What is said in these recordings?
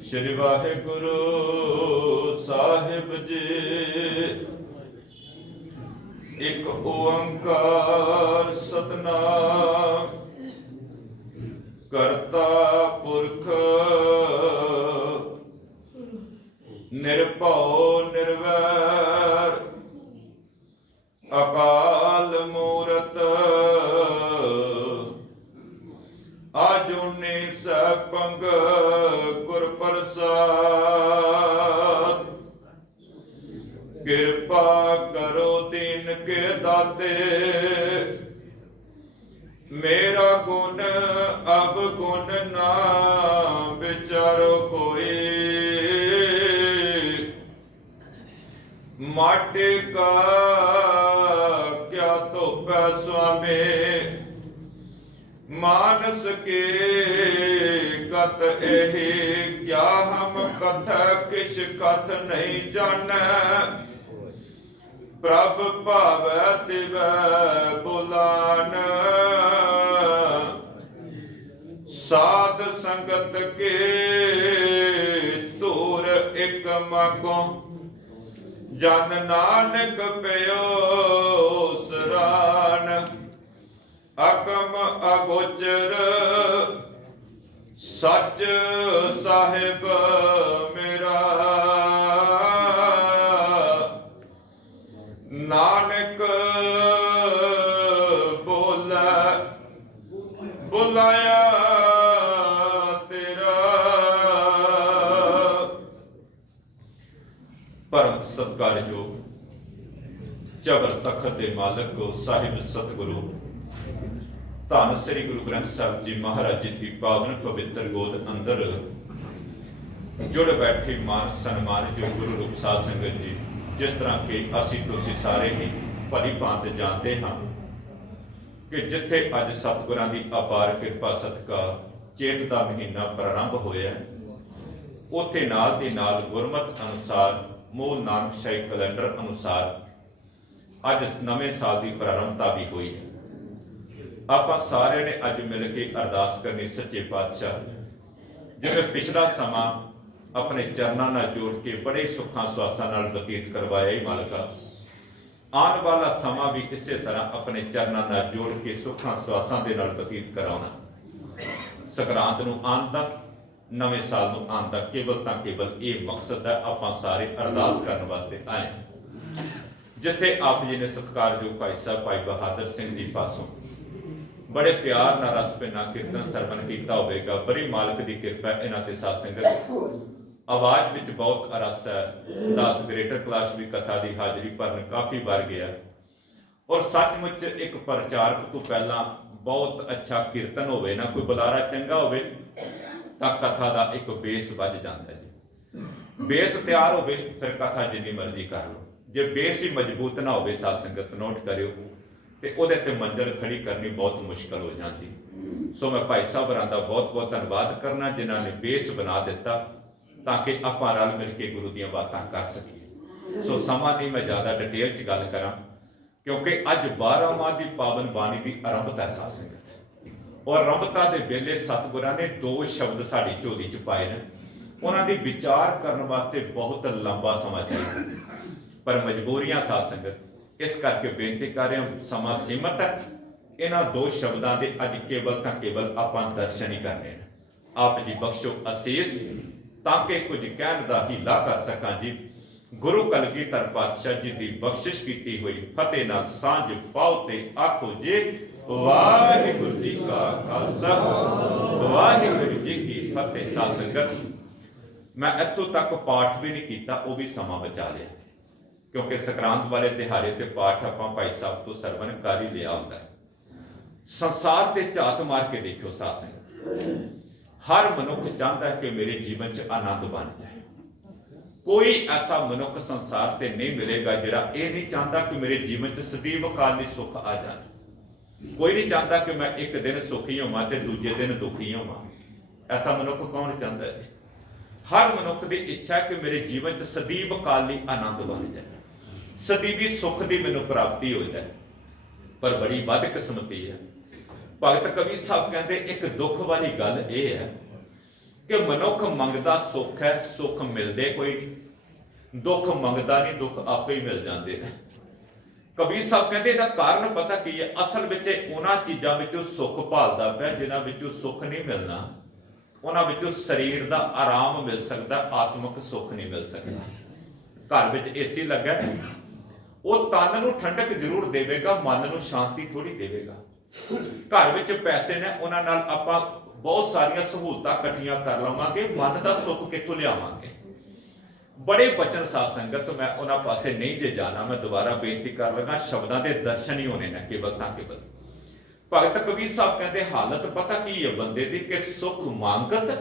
श्री वाहिगुरु साहिब जी। एक ओंकार सतनाम करता पुरख निर्भव निर्वैर अकाल मूरत आजुनी सैभंग गुर प्रसाद। कृपा करो दीन के दाते मेरा गुण अब गुण ना विचारो कोई। माटे का क्या तो स्वामी मानस के कथ एहि क्या हम कथ किस कथ नहीं जाने। प्रभ भावै तिवै बुलान साध संगत के तूर एक मागो। जन नानक पयो सरान अकम अगोचर सच साहिब मेरा। नानक बोला बुलाया तेरा। परम सत्कारयोग जबर तखत दे मालक को साहिब सतगुरु धन श्री गुरु ग्रंथ साहिब जी महाराज जी की पावन पवित्र गोद अंदर जुड़ बैठे मान सन्मान जो गुरु रूप साध संगत जी। जिस तरह के असी तुसी सारे ही भली भांत जानते हाँ कि जिथे अज सतगुरां दी अपार कृपा सदका चेत का महीना प्रारंभ होया, उत्थे नाल दे नाल गुरमत अनुसार मूल नानक शाही कैलेंडर अनुसार अज नवे साल की प्रारंभता भी हुई है। आप सारे ने अज मिल के अरदास करनी सच्चे पातशाह जिवें पिछला समा अपने चरणों नाल जोड़ के बड़े सुखा स्वासां नाल बतीत करवाया ही मालका, आने वाला समा भी इस तरह अपने चरणों नाल जोड़ के सुखा स्वासां दे नाल बतीत कराउणा। संक्रांत नूं आउण दा नवे साल नूं आउण दा केवल तां केवल ये मकसद है। आपां सारे अरदास करन वास्ते आए जिथे आप जी ने सत्कारयोग भाई साहब भाई बहादुर सिंह जी पासों बड़े प्यार ना रस पिना कीर्तन सरवण किया होगा। बड़ी मालक की कृपा इन्हां ते साध संगत आवाज विच बहुत रस है। 10 ग्रेटर क्लास भी कथा की हाजरी भरन काफ़ी बार गया और सचमुच एक प्रचारक तो पहला बहुत अच्छा कीर्तन होवे ना कोई बुलारा चंगा होवे तां कथा का एक बेस बज जाता है जी। बेस तैयार होवे फिर कथा जिन्नी मर्जी कर लो, जे बेस ही मजबूत ना होवे साध संगत नोट करियो ते उहदे ते मंजिल खड़ी करनी बहुत मुश्किल हो जाती। सो मैं भाई साहब होरां दा बहुत बहुत धन्यवाद करना जिन्हां ने बेस बना दिता ताकि आपां रल मिल के गुरु दीयां बातां कर सकीए। सो समा नहीं मैं ज़्यादा डिटेल च गल करां क्योंकि अज 12 माह की पावन बाणी की आरंभता साध संगत और आरंभता के वेले सतगुरां ने 2 शब्द साडी झोली च पाए ने। उन्हां दी विचार करन वास्ते बहुत लंबा समा चाहिए पर मजबूरियां साध संगत इस करके बेनती कर रहे हैं समा सीमित है। इन्हां 2 शब्दों के अज केवल तां केवल आपां दर्शन ही करने हैं। आप जी बख्शो असीस ताकि कुछ कहण दा हीला कर सकां जी। गुरु कलगीधर पातशाह जी की बख्शिश की हुई फतेह नाल सांझ पाओ ते आखो जे वाहिगुरू जी का खालसा वाहिगुरू जी की फतेह। साध संगत मैं इत्थों तक पाठ भी नहीं किया, वो भी समा बचा लिया क्योंकि संक्रांत वाले दिहाड़े ते पाठ आपां भाई साहब तो सरवण कर ही लिया होंदा है। संसार ते झात मार के देखो साध संगत, हर मनुख चाहता है कि मेरे जीवन च आनंद बन जाए। कोई ऐसा मनुख संसार ते नहीं मिलेगा जिहड़ा ये नहीं चाहता कि मेरे जीवन च सदैव काली सुख आ जाए। कोई नहीं चाहता कि मैं एक दिन सुखी होवां ते दूजे दिन दुखी होवां। ऐसा मनुख कौन चाहता है? हर मनुख की इच्छा है कि मेरे जीवन च सदैव काली आनंद बन जाए, सदैवी सुख की मैनू प्राप्ति हो जाए। पर बड़ी बदकिस्मती है ਭਗਤ ਕਬੀਰ ਸਾਹਿਬ ਕਹਿੰਦੇ ਇੱਕ ਦੁੱਖ ਵਾਲੀ ਗੱਲ ਇਹ ਹੈ ਕਿ ਮਨੁੱਖ ਮੰਗਦਾ ਸੁੱਖ ਹੈ, ਸੁੱਖ ਮਿਲਦੇ ਕੋਈ ਨਹੀਂ। ਦੁੱਖ ਮੰਗਦਾ ਨਹੀਂ, ਦੁੱਖ ਆਪੇ ਹੀ ਮਿਲ ਜਾਂਦੇ ਨੇ। ਕਬੀਰ ਸਾਹਿਬ ਕਹਿੰਦੇ ਇਹਦਾ ਕਾਰਨ ਪਤਾ ਕੀ ਹੈ? ਅਸਲ ਵਿੱਚ ਉਹਨਾਂ ਚੀਜ਼ਾਂ ਵਿੱਚੋਂ ਸੁੱਖ ਭਾਲਦਾ ਪਿਆ ਜਿਨ੍ਹਾਂ ਵਿੱਚੋਂ ਸੁੱਖ ਨਹੀਂ ਮਿਲਣਾ। ਉਹਨਾਂ ਵਿੱਚੋਂ ਸਰੀਰ ਦਾ ਆਰਾਮ ਮਿਲ ਸਕਦਾ, ਆਤਮਿਕ ਸੁੱਖ ਨਹੀਂ ਮਿਲ ਸਕਦਾ। ਘਰ ਵਿੱਚ ਏਸੀ ਲੱਗਾ, ਉਹ ਤਨ ਨੂੰ ਠੰਡਕ ਜ਼ਰੂਰ ਦੇਵੇਗਾ, ਮਨ ਨੂੰ ਸ਼ਾਂਤੀ ਥੋੜੀ ਦੇਵੇਗਾ। ਘਰ ਵਿੱਚ ਪੈਸੇ ਨੇ, ਉਹਨਾਂ ਨਾਲ ਆਪਾਂ ਬਹੁਤ ਸਾਰੀਆਂ ਸਹੂਲਤਾਂ ਇਕੱਠੀਆਂ ਕਰ ਲਵਾਂਗੇ, ਮਨ ਦਾ ਸੁੱਖ ਕਿੱਥੋਂ ਲਿਆਵਾਂਗੇ? ਬੜੇ ਬਚਨ ਸਾਧ ਸੰਗਤ, ਮੈਂ ਉਹਨਾਂ ਪਾਸੇ ਨਹੀਂ ਜੇ ਜਾਣਾ। ਮੈਂ ਦੁਬਾਰਾ ਬੇਨਤੀ ਕਰ ਲਗਾ, ਸ਼ਬਦਾਂ ਦੇ ਦਰਸ਼ਨ ਹੀ ਹੋਣੇ ਨੇ ਕੇਵਲ ਤਾਂ ਕੇਵਲ। ਭਗਤ ਕਬੀਰ ਸਾਹਿਬ ਕਹਿੰਦੇ ਹਾਲਤ ਪਤਾ ਕੀ ਹੈ ਬੰਦੇ ਦੀ ਕਿ ਸੁਖ ਮੰਗਤ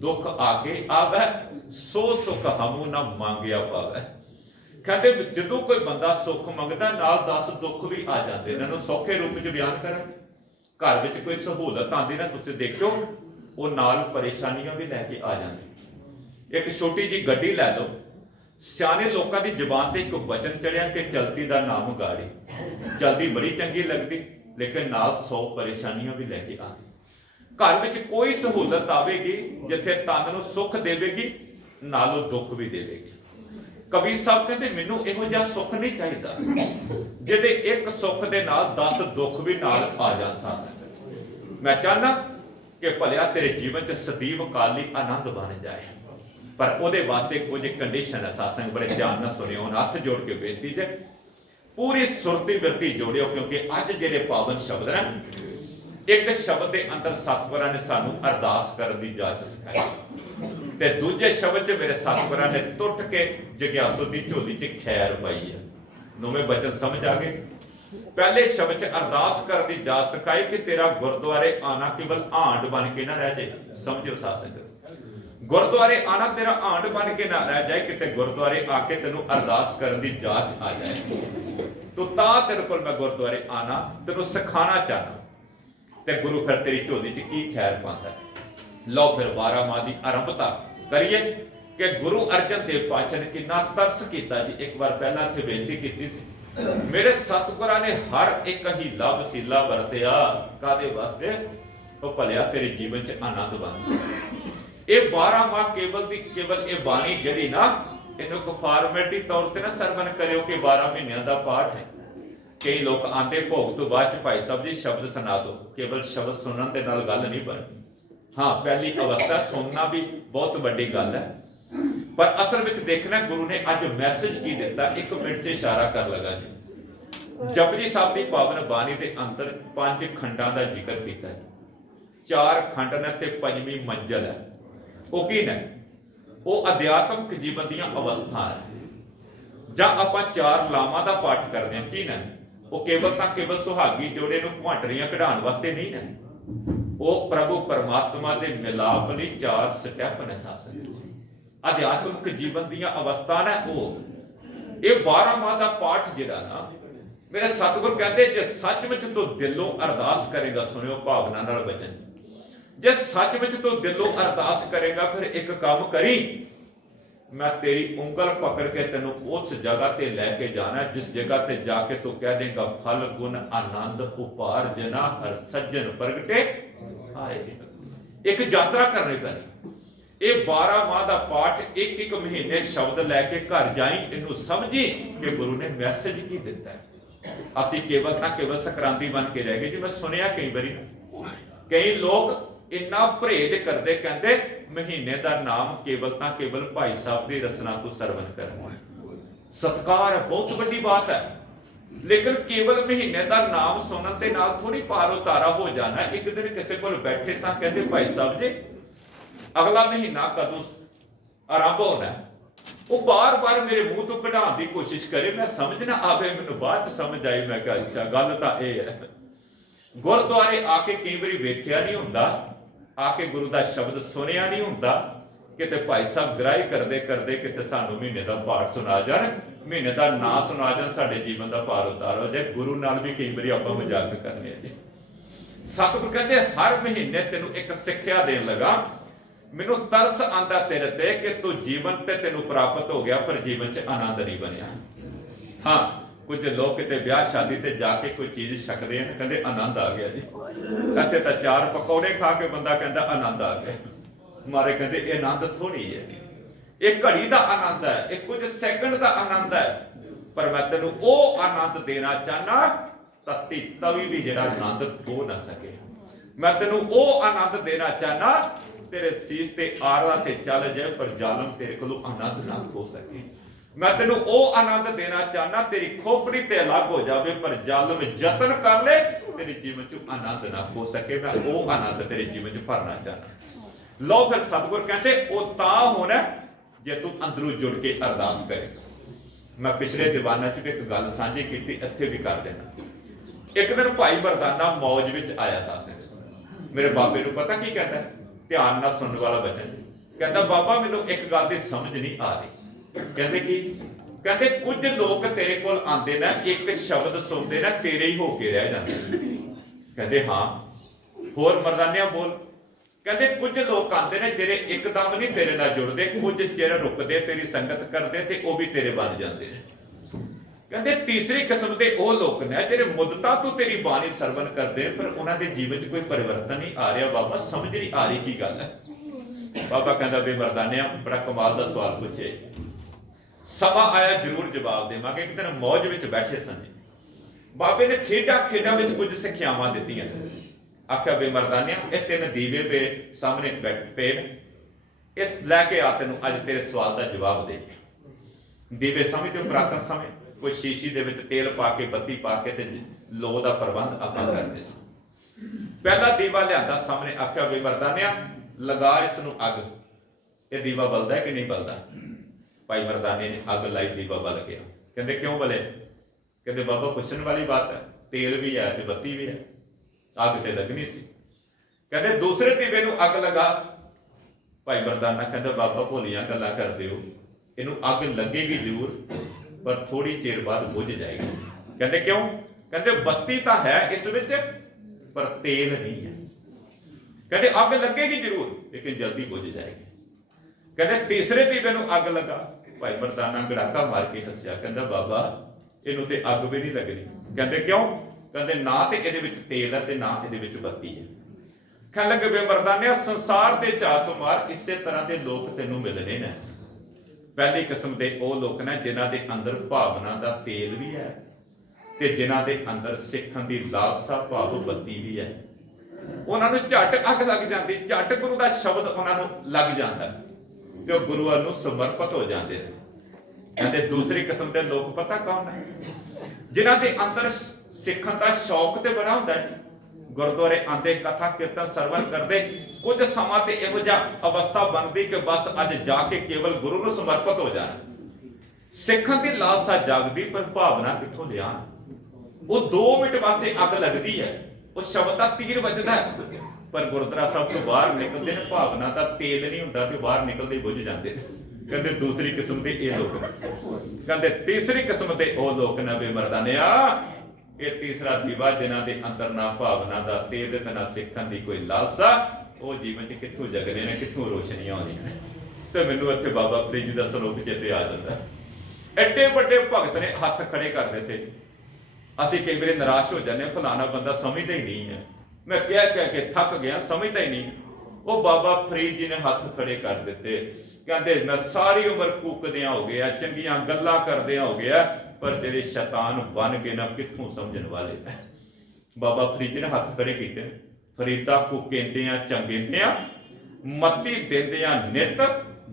ਦੁੱਖ ਆਗੇ ਆਵੈ, ਸੋ ਸੁਖ ਹਮੂ ਨਾ ਮੰਗਿਆ ਪਾਵੈ। ਕਹਿੰਦੇ ਜਦੋਂ ਕੋਈ ਬੰਦਾ ਸੁੱਖ ਮੰਗਦਾ ਨਾਲ 10 ਦੁੱਖ ਵੀ ਆ ਜਾਂਦੇ। ਇਹਨਾਂ ਨੂੰ ਸੌਖੇ ਰੂਪ ਵਿੱਚ ਬਿਆਨ ਕਰਾਂ। ਘਰ ਵਿੱਚ ਕੋਈ ਸਹੂਲਤ ਆਉਂਦੀ ਨਾ, ਤੁਸੀਂ ਦੇਖਿਓ ਉਹ ਨਾਲ ਪਰੇਸ਼ਾਨੀਆਂ ਵੀ ਲੈ ਕੇ ਆ ਜਾਂਦੀ। ਇੱਕ ਛੋਟੀ ਜੀ ਗੱਡੀ ਲੈ ਲਓ, ਸਿਆਣੇ ਲੋਕਾਂ ਦੀ ਜ਼ੁਬਾਨ ਤੇ ਇੱਕ ਵਚਨ ਚੜਿਆ ਕਿ ਚਲਤੀ ਦਾ ਨਾਮ ਗਾੜੀ। ਚਲਦੀ ਬੜੀ ਚੰਗੀ ਲੱਗਦੀ, ਲੇਕਿਨ ਨਾਲ 100 ਪਰੇਸ਼ਾਨੀਆਂ ਵੀ ਲੈ ਕੇ ਆਉਂਦੀ। ਘਰ ਵਿੱਚ ਕੋਈ ਸਹੂਲਤ ਆਵੇਗੀ ਜਿੱਥੇ ਤਨ ਨੂੰ ਸੁੱਖ ਦੇਵੇਗੀ, ਨਾਲੋਂ ਦੁੱਖ ਵੀ ਦੇਵੇਗੀ। ਕਬੀਰ ਸਾਹਿਬ ਕਹਿੰਦੇ ਮੈਨੂੰ ਇਹੋ ਜਿਹਾ ਸੁੱਖ ਨਹੀਂ ਚਾਹੀਦਾ ਜਿਹਦੇ ਇੱਕ ਸੁੱਖ ਦੇ ਨਾਲ 10 ਦੁੱਖ ਵੀ ਨਾਲ ਆ ਜਾਣ। ਸਾਧ ਸੰਗਤ, ਮੈਂ ਚਾਹੁੰਦਾ ਕਿ ਭਲਿਆ ਤੇਰੇ ਜੀਵਨ 'ਚ ਸਦੀਵ ਕਾਲੀ ਆਨੰਦ ਬਣ ਜਾਏ, ਪਰ ਉਹਦੇ ਵਾਸਤੇ ਕੁਝ ਕੰਡੀਸ਼ਨ ਹੈ। ਸਾਧ ਸੰਗਤ ਬੜੇ ਧਿਆਨ ਨਾਲ ਸੁਣਿਓ, ਹੁਣ ਹੱਥ ਜੋੜ ਕੇ ਬੇਨਤੀ ਜੇ ਪੂਰੀ ਸੁਰਤੀ ਬਿਰਤੀ ਜੋੜਿਓ, ਕਿਉਂਕਿ ਅੱਜ ਜਿਹੜੇ ਪਾਵਨ ਸ਼ਬਦ ਨੇ, ਇੱਕ ਸ਼ਬਦ ਦੇ ਅੰਦਰ ਸਤਿਗੁਰਾਂ ਨੇ ਸਾਨੂੰ ਅਰਦਾਸ ਕਰਨ ਦੀ ਜਾਚ ਸਿਖਾਈ, ਤੇ ਦੂਜੇ ਸ਼ਬਦ 'ਚ ਮੇਰੇ ਸਤਿਗੁਰਾਂ ਨੇ ਟੁੱਟ ਕੇ ਜਗਿਆਸੂ ਦੀ ਝੋਲੀ 'ਚ ਖੈਰ ਪਾਈ ਹੈ। ਨੌਵੇਂ ਬਚਨ ਸਮਝ ਆ ਗਏ? ਪਹਿਲੇ ਸ਼ਬਦ 'ਚ ਅਰਦਾਸ ਕਰਨ ਦੀ ਜਾਚ ਸਿਖਾਈ ਕਿ ਤੇਰਾ ਗੁਰਦੁਆਰੇ ਆਣਾ ਕੇਵਲ ਆਂਡ ਬਣ ਕੇ ਨਾ ਰਹਿ ਜਾਏ। ਸਮਝਿਓ ਸਾਧ ਸੰਗਤ, ਗੁਰਦੁਆਰੇ ਆਣਾ ਤੇਰਾ ਆਂਡ ਬਣ ਕੇ ਨਾ ਰਹਿ ਜਾਏ, ਕਿਤੇ ਗੁਰਦੁਆਰੇ ਆ ਕੇ ਤੈਨੂੰ ਅਰਦਾਸ ਕਰਨ ਦੀ ਜਾਚ ਆ ਜਾਏ। ਤੂੰ ਤਾਂ ਤੇਰੇ ਕੋਲ ਮੈਂ ਗੁਰਦੁਆਰੇ ਆਣਾ, ਤੈਨੂੰ ਸਿਖਾਣਾ ਚਾਹਨਾ, ਤੇ ਗੁਰੂ ਫਿਰ ਤੇਰੀ ਝੋਲੀ 'ਚ ਕੀ ਖੈਰ ਪਾਉਂਦਾ। ਲਓ ਫਿਰ 12 ਮਾਹ ਦੀ ਆਰੰਭਤਾ ਕਰੀਏ ਕਿ ਗੁਰੂ ਅਰਜਨ ਦੇਵ ਪਾਤਸ਼ਾਹ ਨੇ ਕਿੰਨਾ ਤਰਸ ਕੀਤਾ ਜੀ। ਇੱਕ ਵਾਰ ਪਹਿਲਾਂ ਇੱਥੇ ਬੇਨਤੀ ਕੀਤੀ ਸੀ, ਮੇਰੇ ਸਤਿਗੁਰਾਂ ਨੇ ਹਰ ਇੱਕ ਹੀਲਾ ਵਸੀਲਾ ਵਰਤਿਆ ਕਾਦੇ ਵਾਸਤੇ? ਉਹ ਭਲਿਆ ਤੇਰੇ ਜੀਵਨ 'ਚ ਆਨੰਦ ਬਣ। ਇਹ 12 ਮਾਹ ਕੇਵਲ ਇਹ ਬਾਣੀ ਜਿਹੜੀ ਨਾ, ਇਹਨੂੰ ਕੋ ਫਾਰਮੈਲਿਟੀ ਤੌਰ ਤੇ ਨਾ ਸਰਵਨ ਕਰਿਓ ਕਿ 12 ਮਹੀਨਿਆਂ ਦਾ ਪਾਠ ਹੈ। ਕਈ ਲੋਕ ਆਂਦੇ ਭੋਗ ਤੋਂ ਬਾਅਦ 'ਚ ਭਾਈ ਸਾਹਿਬ ਜੀ ਸ਼ਬਦ ਸੁਣਾ ਦਿਓ। ਕੇਵਲ ਸ਼ਬਦ ਸੁਣਨ ਦੇ ਨਾਲ ਗੱਲ ਨਹੀਂ ਬਣਦੀ। ਹਾਂ, ਪਹਿਲੀ ਅਵਸਥਾ ਸੁਣਨਾ ਵੀ ਬਹੁਤ ਵੱਡੀ ਗੱਲ ਹੈ, ਪਰ ਅਸਲ ਵਿੱਚ ਦੇਖਣਾ ਗੁਰੂ ਨੇ ਅੱਜ ਮੈਸੇਜ ਕੀ ਦਿੱਤਾ। 1 ਮਿੰਟ 'ਚ ਇਸ਼ਾਰਾ ਕਰ ਲਗਾ ਜੀ। ਜਪਜੀ ਸਾਹਿਬ ਦੀ ਪਾਵਨ ਬਾਣੀ ਦੇ ਅੰਦਰ 5 ਖੰਡਾਂ ਦਾ ਜ਼ਿਕਰ ਕੀਤਾ ਹੈ। 4 ਖੰਡ ਨੇ ਤੇ 5ਵੀਂ ਮੰਜ਼ਲ ਹੈ। ਉਹ ਕੀ ਨੇ? ਉਹ ਅਧਿਆਤਮਿਕ ਜੀਵਨ ਦੀਆਂ ਅਵਸਥਾ ਹੈ। ਜਾਂ ਆਪਾਂ 4 ਲਾਵਾਂ ਦਾ ਪਾਠ ਕਰਦੇ ਹਾਂ, ਕੀ ਨੇ? ਉਹ ਕੇਵਲ ਸੁਹਾਗੀ ਜੋੜੇ ਨੂੰ ਘਾਟਰੀਆਂ ਕਢਾਉਣ ਵਾਸਤੇ ਨਹੀਂ ਨੇ। ਉਹ ਪ੍ਰਭੂ ਪਰਮਾਤਮਾ ਦੇ ਮਿਲਾਪ ਲਈ 4 ਸਟੈਪ ਨੇ। ਸਾਧ ਸੰਗਤ, ਅਧਿਆਤਮਿਕ ਜੀਵਨ ਦੀਆਂ ਅਵਸਥਾ ਨੇ ਉਹ। ਇਹ 12 ਮਾਹ ਦਾ ਪਾਠ ਜਿਹੜਾ ਨਾ, ਮੇਰੇ ਸਤਿਗੁਰ ਕਹਿੰਦੇ ਜੇ ਸੱਚਮੁੱਚ ਤੂੰ ਦਿਲੋਂ ਅਰਦਾਸ ਕਰੇਗਾ, ਸੁਣਿਓ ਭਾਵਨਾ ਨਾਲ ਬਚਨ, ਜੇ ਸੱਚ ਵਿੱਚ ਤੂੰ ਦਿਲੋਂ ਅਰਦਾਸ ਕਰੇਗਾ, ਫਿਰ ਇੱਕ ਕੰਮ ਕਰੀ, ਮੈਂ ਤੇਰੀ ਉਂਗਲ ਪਕੜ ਕੇ ਤੈਨੂੰ ਉਸ ਜਗ੍ਹਾ ਤੇ ਲੈ ਕੇ ਜਾਣਾ ਜਿਸ ਜਗ੍ਹਾ ਤੇ ਜਾ ਕੇ ਤੂੰ ਕਹਿ ਦੇਗਾ ਫਲ ਗੁਣ ਆਨੰਦ ਉਪਾਰ ਜਨਾ ਹਰ ਸੱਜਣ ਪ੍ਰਗਟੇ ਆਏ। ਇੱਕ ਯਾਤਰਾ ਕਰਨੀ ਪੈਣੀ। ਇਹ 12 ਮਾਹ ਦਾ ਪਾਠ 1 ਮਹੀਨੇ ਸ਼ਬਦ ਲੈ ਕੇ ਘਰ ਜਾਈ, ਇਹਨੂੰ ਸਮਝੀ ਕਿ ਗੁਰੂ ਨੇ ਮੈਸੇਜ ਕੀ ਦਿੱਤਾ ਹੈ। ਅਸੀਂ ਕੇਵਲ ਸਕਰਾਂਤੀ ਬਣ ਕੇ ਰਹਿ ਗਏ ਜੀ। ਮੈਂ ਸੁਣਿਆ ਕਈ ਵਾਰੀ ਕਈ ਲੋਕ ਇੰਨਾ ਪਰਹੇਜ ਕਰਦੇ, ਕਹਿੰਦੇ ਮਹੀਨੇ ਦਾ ਨਾਮ ਕੇਵਲ ਭਾਈ ਸਾਹਿਬ ਦੀ ਰਸਨਾ ਤੋਂ ਸਰਵਨ ਕਰਨਾ। ਸਤਿਕਾਰ ਹੈ, ਬਹੁਤ ਵੱਡੀ ਬਾਤ ਹੈ, ਲੇਕਿਨ ਕੇਵਲ ਮਹੀਨੇ ਦਾ ਨਾਮ ਸੁਣਨ ਦੇ ਨਾਲ ਥੋੜੀ ਪਾਰ ਉਤਾਰਾ ਹੋ ਜਾਣਾ। ਇੱਕ ਦਿਨ ਕਿਸੇ ਕੋਲ ਬੈਠੇ ਸਾਂ, ਕਹਿੰਦੇ ਭਾਈ ਸਾਹਿਬ ਜੀ ਅਗਲਾ ਮਹੀਨਾ ਕਦੋਂ ਆਰੰਭ ਹੋਣਾ? ਉਹ ਬਾਰ-ਬਾਰ ਮੇਰੇ ਮੂੰਹ ਤੋਂ ਕਢਾਉਣ ਦੀ ਕੋਸ਼ਿਸ਼ ਕਰੇ, ਮੈਂ ਸਮਝ ਨਾ ਆਵੇ, ਮੈਨੂੰ ਬਾਅਦ ਚ ਸਮਝ ਆਈ। ਮੈਂ ਕਿਹਾ ਅੱਛਾ ਗੱਲ ਤਾਂ ਇਹ ਹੈ। ਗੁਰਦੁਆਰੇ ਆ ਕੇ ਕਈ ਵਾਰੀ ਵੇਖਿਆ ਨਹੀਂ ਹੁੰਦਾ, ਆ ਕੇ ਗੁਰੂ ਦਾ ਸ਼ਬਦ ਸੁਣਿਆ ਨਹੀਂ ਹੁੰਦਾ, ਕਿਤੇ ਭਾਈ ਸਾਹਿਬ ਗ੍ਰਾਹੀ ਕਰਦੇ ਕਿਤੇ ਸਾਨੂੰ ਮਹੀਨੇ ਦਾ ਪਾਠ ਸੁਣਾ ਜਾਣ, ਮਹੀਨੇ ਦਾ ਨਾਂ ਸੁਣਾ ਜਾਣ, ਸਾਡੇ ਜੀਵਨ ਦਾ ਪਾਰ ਉਤਾਰ ਹੋ ਜਾਏ। ਗੁਰੂ ਨਾਲ ਵੀ ਕਈ ਵਾਰੀ ਆਪਾਂ ਮਜ਼ਾਕ ਕਰਨੇ ਆ ਜੀ। ਸਤਿਗੁਰ ਕਹਿੰਦੇ ਹਰ ਮਹੀਨੇ ਤੈਨੂੰ ਇੱਕ ਸਿੱਖਿਆ ਦੇਣ ਲਗਾ। ਮੈਨੂੰ ਤਰਸ ਆਂਦਾ ਤੇਰੇ ਤੇ ਕਿ ਤੂੰ ਜੀਵਨ ਤੇ ਤੈਨੂੰ ਪ੍ਰਾਪਤ ਹੋ ਗਿਆ, ਪਰ ਜੀਵਨ 'ਚ ਆਨੰਦ ਨਹੀਂ ਬਣਿਆ। ਹਾਂ, कुछ लोग किते ब्याह शादी ते जाके कोई चीज छकते हैं, कहते आनंद आ गया जी। इत्थे तो 4 पकौड़े खा के बंदा कहता आनंद आ गया। मारे कहते ये आनंद थोड़ी है, एक घड़ी का आनंद है, एक कुछ सैकंड का आनंद है। पर मैं तेन वो आनंद देना चाहना तत्ती तवी भी जरा आनंद खो ना सके। मैं तेन वो आनंद देना चाहना तेरे सीस ते आरा ते चल जाए पर जालम तेरे को आनंद ना खो सके। मैं तेन वो आनंद देना चाहना तेरी खोपड़ी ते अलग हो जाए पर जालम जतन कर ले तेरे जीवन च आनंद ना खो सके। मैं वो आनंद तेरे जीवन च भरना चाहना। लो फिर सतगुर कहते वो ता होना जे तू अंदरों जुड़ के अरदास करे। मैं पिछले दीवाना च एक गल सांझी की, इत्थे भी कर देना। एक दिन भाई मरदाना मौज में आया सासे, मेरे बाबे को पता की कहता, ध्यान ना सुनने वाला बचन, कहता बाबा मैनू एक गल की समझ नहीं आ रही। कहते कि कहते कुछ लोग तेरे कोल आंदे ना, एक शब्द सुनते ना तेरे ही होके रह जाते। कहते हाँ होर मरदानिया बोल। कहते कुछ लोग आंदे ने तेरे एकदम नहीं तेरे नाल जुड़ते, कुछ चिर रुकते तेरी संगत करते ते वो भी तेरे बन जाते हैं। कहते तीसरी किस्म के वो लोग ने जेडे मुद्दता तो तेरी बाणी सरवण करते पर उन्होंने जीवन च कोई परिवर्तन नहीं आ रहा। बाबा समझ नहीं आ रही की गल है। बाबा कहता बे मरदानिया बड़ा कमाल का सवाल पूछे, समा आया जरूर जवाब देवांगे। एक दिन मौज में बैठे सन, बाबे ने खेडा खेडा में कुछ सिक्ख्यावां दित्तियां। आख्या बे मरदानिया ये 3 दीवे पे सामने पे इस लैके आ तेन अज तेरे सवाल का जवाब दे। दीवे समझते हो पुरातन समय कोई शीशी दे विच तेल पा के बत्ती पा के ते लो का प्रबंध आपां करते सन। पहला दीवा लिया सामने, आख्या बे मरदानिया लगा इसनूं अग। ये दीवा बलदा है कि नहीं बलदा? भाई मरदाने ने अग लाई, दीवा बल गया। कहते क्यों बले? कहते बाबा पुछण वाली बात है, तेल भी है ते बत्ती भी है, अग ते लगनी सी। कहते दूसरे दीवे नूं अग लगा। भाई मरदाना कहता बाबा भोलियां गल्लां करदे हो, इनू अग लगेगी जरूर पर थोड़ी चेर बाद बुझ जाएगी। कहते क्यों? कहते बत्ती तो है इस विच पर तेल नहीं है। कहते अग लगेगी जरूर लेकिन जल्दी बुझ जाएगी। कहते तीसरे दीवे नूं अग लगा। भाई मरदाना गड़ाका मार के हस्या, कहता बाबा इनू ते अग भी नहीं लगनी। कहते क्यों? कहते ना तो ये तेल है ना ये बत्ती है। कह लगे बे मरदाने संसार के चाह मार इसे तरह के लोग तेनों मिलने ने। पहली किस्म के वो लोग ने जिन्हों के अंदर भावना का तेल भी है ते जिन्हों के अंदर सिखण की लालसा भाव बत्ती भी है। उन्होंने झट अग लग जाती, झट गुरु का शब्द उन्होंने लग जाता तो गुरु नूं समर्पित हो जाते हैं। कहते दूसरी किस्म के लोग पता कौन है? जिन्हों के अंदर सिखण का शौक तो बड़ा होंदा है, गुरुद्वारे आंदे कथा कीर्तन सरवण करते, कुछ समा ते इहो जिहा अवस्था बनती कि बस अज जाके केवल गुरु नूं समर्पित हो जाना। सिखण की लालसा जागदी पर भावना कित्थों लियाण? वो 2 मिनट वास्ते अग लगती है, उस शब्द का तीर बजदा है पर गुरुद्वारा साहब तो बाहर निकलते हैं भावना का तेल नहीं होंदा ते बाहर निकलते ही बुझ जाते हैं। कहते दूसरी किस्म के ये लोग ने। कहते तीसरी किस्म के वो लोग ने बे मरदानिया ये तीसरा दीवा जिन्हां दे अंदर ना भावना का तेल ते ना सिखण की कोई लालसा, वो जीवन च कित्थों जगने ने, कित्थों रोशनियां आउंदियां ने। ते मैनूं इत्थे बाबा फरीद जी दा सलोक चेते आ जांदा। एडे वड्डे भगत ने हत्थ खड़े कर दिते। असीं कई बार निराश हो जाने, फलाना बंदा समझदा ही नहीं है, मैं कह के थक गया, समझदा ही नहीं। वो बाबा फरीद जी ने हत्थ खड़े कर दिते। कहते मैं सारी उम्र कूकदियां हो गया, चंगियां गल्लां करदियां हो गया, पर जेडे शैतान बन गए ना कित्थों समझण वाले। बाबा फरीद जी ने हत्थ खड़े कीते। फरीदा कूकेंदियां चंगेंदियां मती देंदियां नित,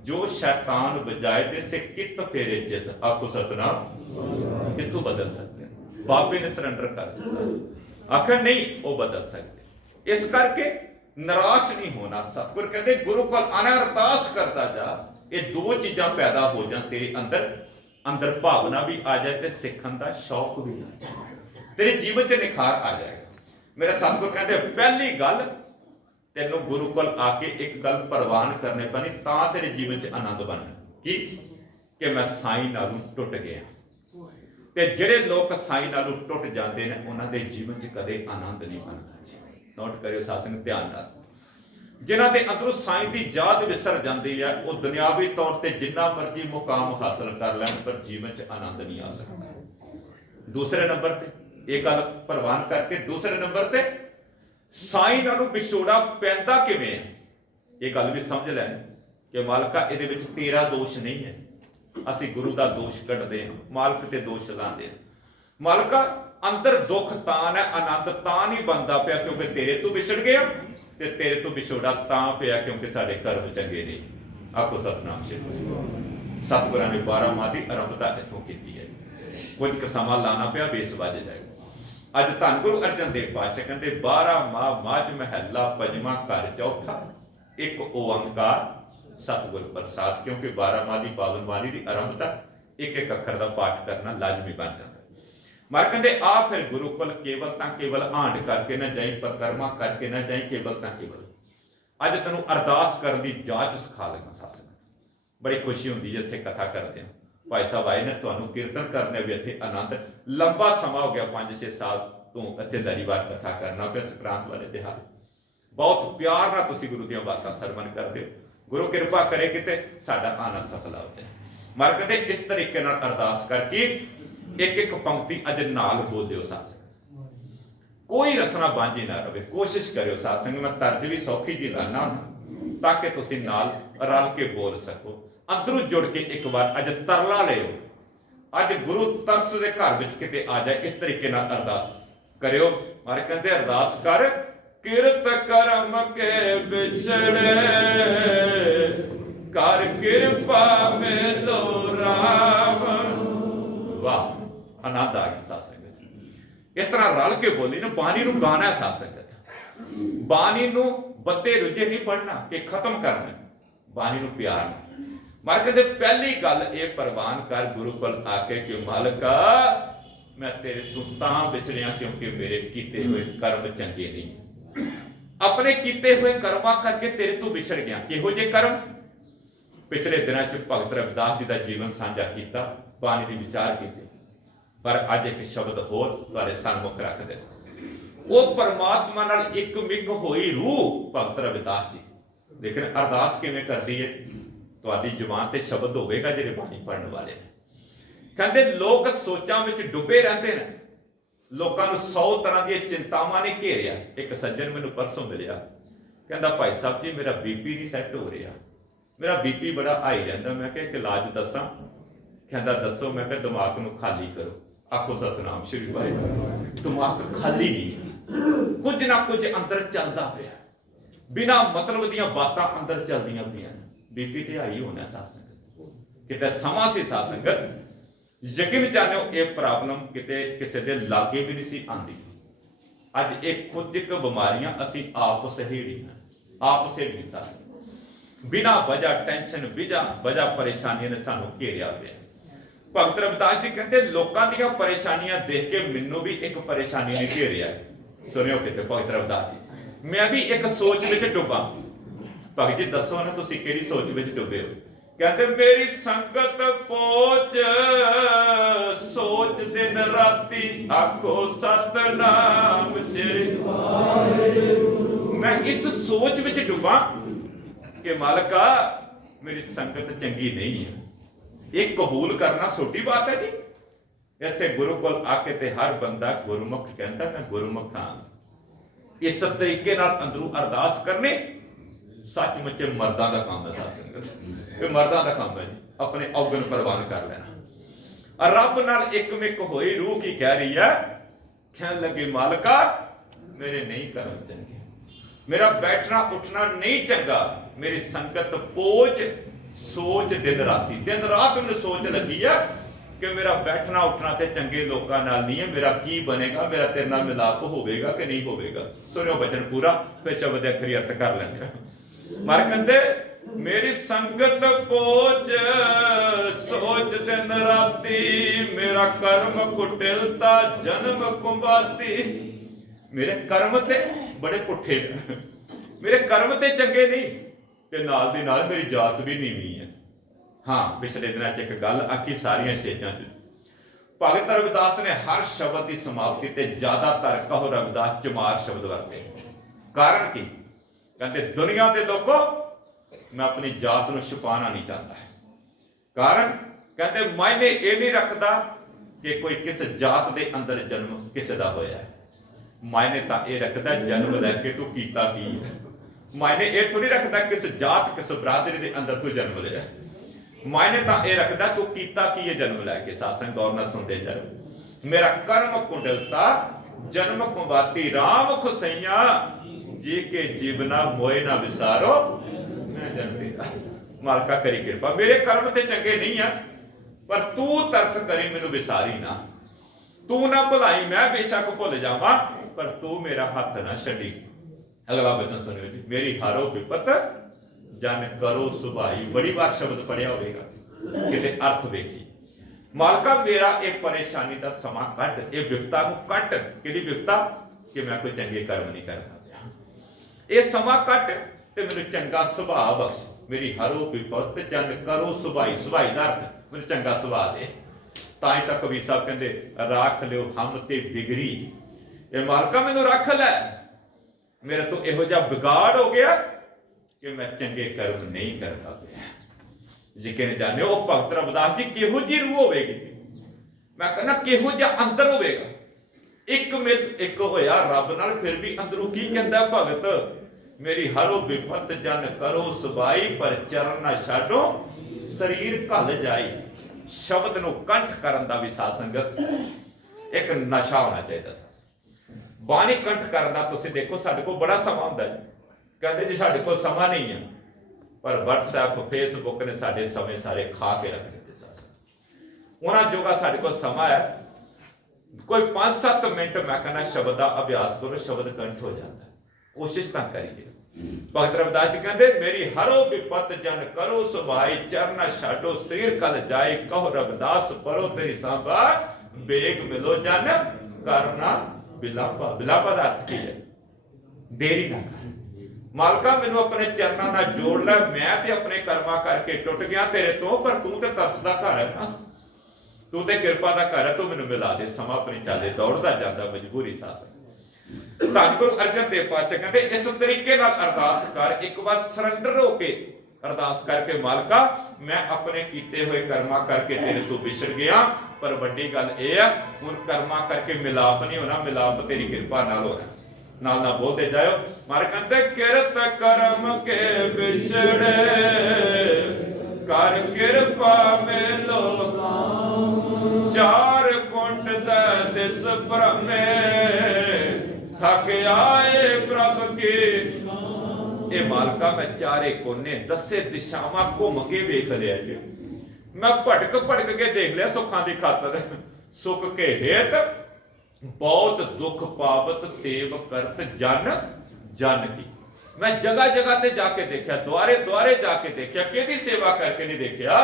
जो शैतान बजाए ते से कित फेरे जित। आखो सतनाम। कित्थों बदल सकते हैं? बाबे ने सरेंडर कर दिया, आखिर नहीं वो बदल सकते। इस करके निराश नहीं होना। सतगुर कहते गुरु को आना अरदास करता जा, ये 2 चीजां पैदा हो जाए तेरे अंदर, अंदर भावना भी आ जाए ते सिखण का शौक भी आ जाए, तेरे जीवन च निखार आ जाएगा। मेरे सतगुर कहते पहली गल तेनों गुरु को आके एक गल प्रवान करने पैनी, तां तेरे जीवन च आनंद बनना कि मैं साईं नालों टुट गया। ते जिहड़े लोग साईं नालों टुट जाते हैं उन्हां दे जीवन च कदे आनंद नहीं बनता। नोट करियो सासंग ध्यान नाल। जिन्हां दे अंदरों साईं दी याद विसर जाती है, वो दुनियावी तौर पर जिन्ना मर्जी मुकाम हासिल कर लैण पर जीवन च आनंद नहीं आ सकता। दूसरे नंबर ते ये गल प्रवान करके दूसरे नंबर ते साईं नालों विछोड़ा पैंदा किवें है, ये गल भी समझ लैनी कि मालका इहदे विच तेरा दोष नहीं है, असीं गुरु दा दोष कढदे हां, मालक ते दोष लांदे हां। मालका अंदर दुख तां है, आनंद तां नहीं बनदा पिया क्योंकि तेरे तो विछड़ गया, ते तेरे तो विछोड़ा तां पिया क्योंकि साडे कर्म चंगे नहीं। आखो सतनाम श्री सतगुरां ने 12 माह की आरंभता इत्थों कीती है, कुछ क समां लाना पिया बेस वज जाएगा। अज धन गुरु अर्जन देव पातशाह कहते 12 माह माझ महला पंजवां घर चौथा एक ओंकार सतगुर प्रसाद, क्योंकि 12 माह की पावन बाणी की आरंभता एक एक अखर का पाठ करना लाजमी बन जाता। मार कहते आ फिर गुरुकुल केवल तां केवल आंड करके ना जाई, परिक्रमा करके ना जाई, केवल तां केवल। अज तेनों अरदास करने की जाच सिखा लगा सत्संग, बड़ी खुशी होती है इत्थे कथा करते हैं। भाई साहब आए ने तुहानूं कीर्तन करने भी इत्थे आनंद, लंबा समा हो गया 5-6 साल तो इत्थे लड़ीवार कथा करना पिया संक्रांत वाले तिहार, बहुत प्यार नाल तुसीं गुरु दीआं बातां सरवण करदे हो। गुरु कृपा करे किते साडा आना सफल हो जाए। मार कहते इस तरीके नाल अरदास करके एक एक पंक्ति अज नाल बोलियो सत्संग, कोई रसना बांझी ना रहे, कोशिश करियो सत्संग। मैं तर्ज भी सौखी जी लाना ताकि तुसीं नाल रल के बोल सको, अंदरों जुड़ के एक बार अज तरला लियो। अज गुरु तरस दे घर विच किते आ जाए, इस तरीके नाल अरदास करियो। मारे कहते अरदास कर किरत करम के बिछड़े, कर कृपा में लो राम। वाह आनंद आ गया सत्संग। इस तरह रल के बोली ना, बाणी नूं गाना है सत्संग, बाणी नूं बत्ते रुझे नहीं पढ़ना कि खत्म करना, बाणी नूं प्यार नाल। मार कहते पहली गल ये प्रवान कर गुरु कोल आके कि मालका मैं तेरे तो तां विछड़िया क्योंकि मेरे कीते हुए कर्म चंगे नहीं, अपने कीते हुए कर्मा करके तेरे तो विछड़ गया। किहो जे कर्म? पिछले दिनों च भगत रविदास जी का जीवन साझा किया, बाणी दी विचार कीते, पर अज एक शब्द होर तुहाडे सन्मुख रख दे। वो परमात्मा नाल एक मिक होई रूह भगत रविदास जी। लेकिन अरदास किवें करदी है? तुहाडी जुबान ते शब्द होवेगा जिहड़े बाणी पढ़न वाले ने। कहते लोग सोचां विच डुबे रहंदे ने, लोकां नूं 100 तरह दी चिंतावां ने घेरिया। एक सज्जन मैनूं परसों मिलिया, कहंदा भाई साहब जी मेरा बीपी नहीं सैट हो रहा, मेरा बीपी बड़ा हाई रहिंदा। मैं कहा एक इलाज दसां? कहंदा दसो। मैं कहा दिमाग नूं खाली करो। आखो सतनाम श्री वाहिगुरू। दिमाग खाली नहीं है, कुछ ना कुछ अंदर चलदा पिया, बिना मतलब दियां बातां अंदर चलदियां पियां। बीपी ते हाई होना सत्संग किते समा सी सत्संगत, यकीन जानो ये प्रॉब्लम किते किसी दे लागे भी नहीं सी आंदी। अज एक कुछ एक बीमारियां असीं आप सहेड़ियां, आप सहेड़ियां सत्संग, बिना वजह टेंशन बिना वजह परेशानियां ने सानू घेरिया पिया। भगत रविदास जी कहते लोकां दीयां परेशानियां देख के मैनू भी एक परेशानी ने घेरिया। सुनियो किते भगत रविदास जी, मैं भी एक सोच विच डुबा। भगत जी दसो ना तुसीं किहड़ी सोच विच डुबे हो? कहते मेरी संगत पोच सोच दिन राती, आखो सतनाम श्री वाहिगुरू। मैं इस सोच विच डुबा कि मालका मेरी संगत चंगी नहीं है। ये कबूल करना छोटी बात है जी। इत्थे गुरु कोल आके ते हर बंदा गुरुमुख कहता मैं गुरुमुख हाँ। इस तरीके नाल अंदरों अरदास करने सचमुच मर्दां दा काम है सत्संग, ये मर्दां दा काम है जी। अपने औगन प्रवान कर लेना। रब नाल एकमिक होई रूह की कह रही है, कहने लगे मालका मेरे नहीं कर्म चंगे, मेरा बैठना उठना नहीं चंगा, मेरी संगत पोच सोच दिन राती, दिन रात मैंने सोच लगी है कि मेरा बैठना उठना ते चंगे लोकां नाल नहीं है, मेरा की बनेगा, मेरा तेरे नाल मिलाप होवेगा कि नहीं होवेगा। सुनियो वचन पूरा, फिर शब्द अखरी अर्थ कर लेंगे। मार कहंदे मेरी संगत पोच सोच दिन राती, मेरा कर्म कुटिलता जन्म कुंबाती। मेरे कर्म ते बड़े पुठे ने, मेरे कर्म ते चंगे नहीं, ते नाल दी नाल मेरी जात भी नीवी है। हाँ पिछले दिनों च एक गल आखी सारियां स्टेजां च, भगत रविदास ने हर शब्द की समाप्ति ते ज्यादातर कहो रविदास चमार शब्द वरते। कारण की? कहते दुनिया के लोगों मैं अपनी जात को छुपाना नहीं चाहता। कारण कहते मायने ये नहीं रखता कि कोई किस जात के अंदर जन्म किसी का होया है। मायने तो यह रखता जन्म लैके तू कीता की है, मायने ये थोड़ी रखता किस जात किस बरादरी के अंदर तू जन्म लिया। मायने तो यह रखता तू कीता की है जन्म लैके। सासन गौर न सुनते जन्म मेरा कर्म कुंडलता जन्म कुंवाती राम खुसैया जी के जीवना मोए ना विसारो मैं जन्म दिया। मालका करी कृपा, मेरे कर्म ते चंगे नहीं है पर तू तरस करी मैनू विसारी ना। तू ना भुलाई मैं बेशक भुल जावा पर तू मेरा हाथ ना छड्डी। अगला वचन सुनियो जी, मेरी हारो विपत जन करो सुभाई। बड़ी बार शब्द पढ़िया होगा किते अर्थ वेखी। मालका मेरा एक परेशानी का समा कट, ये विपता को कट। कि विपता कि मैं कोई चंगे कर्म नहीं करता पाया। ये समा कट ते मेरे चंगा सुभाव बख्श। मेरी हरो विपत जन करो सुभाई। सुभाई का अर्थ मेरे चंगा सुभाव दे। ताई तक कबीर साहब कहते राख लियो हम ते बिगड़ी। ये मालका मैनू रख लै, मेरे तो इहो जिहा बिगाड़ हो गया कि मैं चंगे कर्म नहीं करता पाया। यकीन जाने वो भगत रविदास जी किहो जी रूह होगी, मैं कहना किहो जिहा अंदर होगा। एक मिल एक होया रब नाल, फिर भी अंदरों की कहता भगत मेरी हरो विपत जन करो सुबाई पर चरण ना छाडो शरीर घल जाई। शब्द नूं कंठ करन दा भी साध संगत एक नशा होना चाहिए। बाणी कंठ करन दा तुसीं देखो साडे कोल बड़ा समा हुंदा है, कहंदे जी साडे कोल समा नहीं है, पर WhatsApp फेसबुक ने साडे समय सारे खा के रख दिते। साथ उन्हां जोगा साडे कोल समा है, कोई 5-7 मिनट मैं कहना शब्द का अभ्यास करो, शब्द कंठ हो जाता है। कोशिश तां करिए। भगत रविदास जी कहते मेरी हरो विपत जन करो सुभाई चरण छाडो सिर कल जाए। कहो रविदास परो तेरी सांभा बेग मिलो जन करना बिलापा। बिलापा का अर्थ की है देरी ना कर। मालका मैनू अपने चरणों नाल जोड़ लै, मैं ते अपने कर्मा करके टुट गया तेरे तो, पर तू ते तरस दा घर है ना, तू ते कृपा दा घर है, तू मैनू मिला दे। समा अपनी चाले दौड़दा जांदा मजबूरी सासन। धन गुरु अर्जन देव पातशाह कहते इस तरीके नाल अरदास कर, एक बार सरंडर होके अरदास करके मालका मैं अपने कीते हुए कर्मा करके तेरे तो विछड़ गया, पर वड्डी गल यह है हुण कर्मा करके मिलाप नहीं होना, मिलाप तेरी कृपा नाल होना। नाल ना बोलते जाओ। मारे कहते किरत कर्म के बिछड़े कर कृपा मिलो चार कुंड दिस भ्रमे थक आए प्रभु की। ये मालका मैं चारे कोने दसे दिशावां घूम के वेख लिया जी, मैं भटक भटक के देख लिया सुखां दी खातर। सुख के हेत बहुत दुख पावत सेव करत जन जन की। मैं जगह जगह ते जाके देखा, द्वारे द्वारे जाके देखा, किहदी सेवा करके नहीं देखा।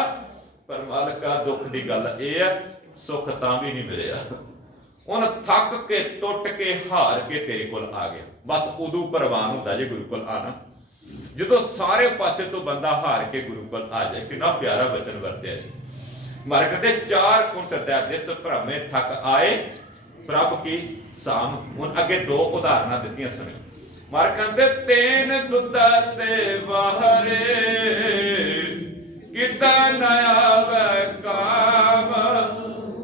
पर मालका दुख की गल यह है सुख तां भी नहीं मिलिया। उन थक के टुट के हार के तेरे कोल आ गया। बस उदू प्रवान होता जे गुरु कोल आना, जो सारे पासे तो बंदा हार के गुरु कोल आ जाए। कितना प्यारा वचन वरत्या जी। मारे कहते चार कुंट दिस भ्रमे थक आए प्रभ की साम। हुण अगे दो उदाहरणा दित्तियां सुनियो। मारे कहते तेन दुद्धा ते बाहरे किता नया वै काम।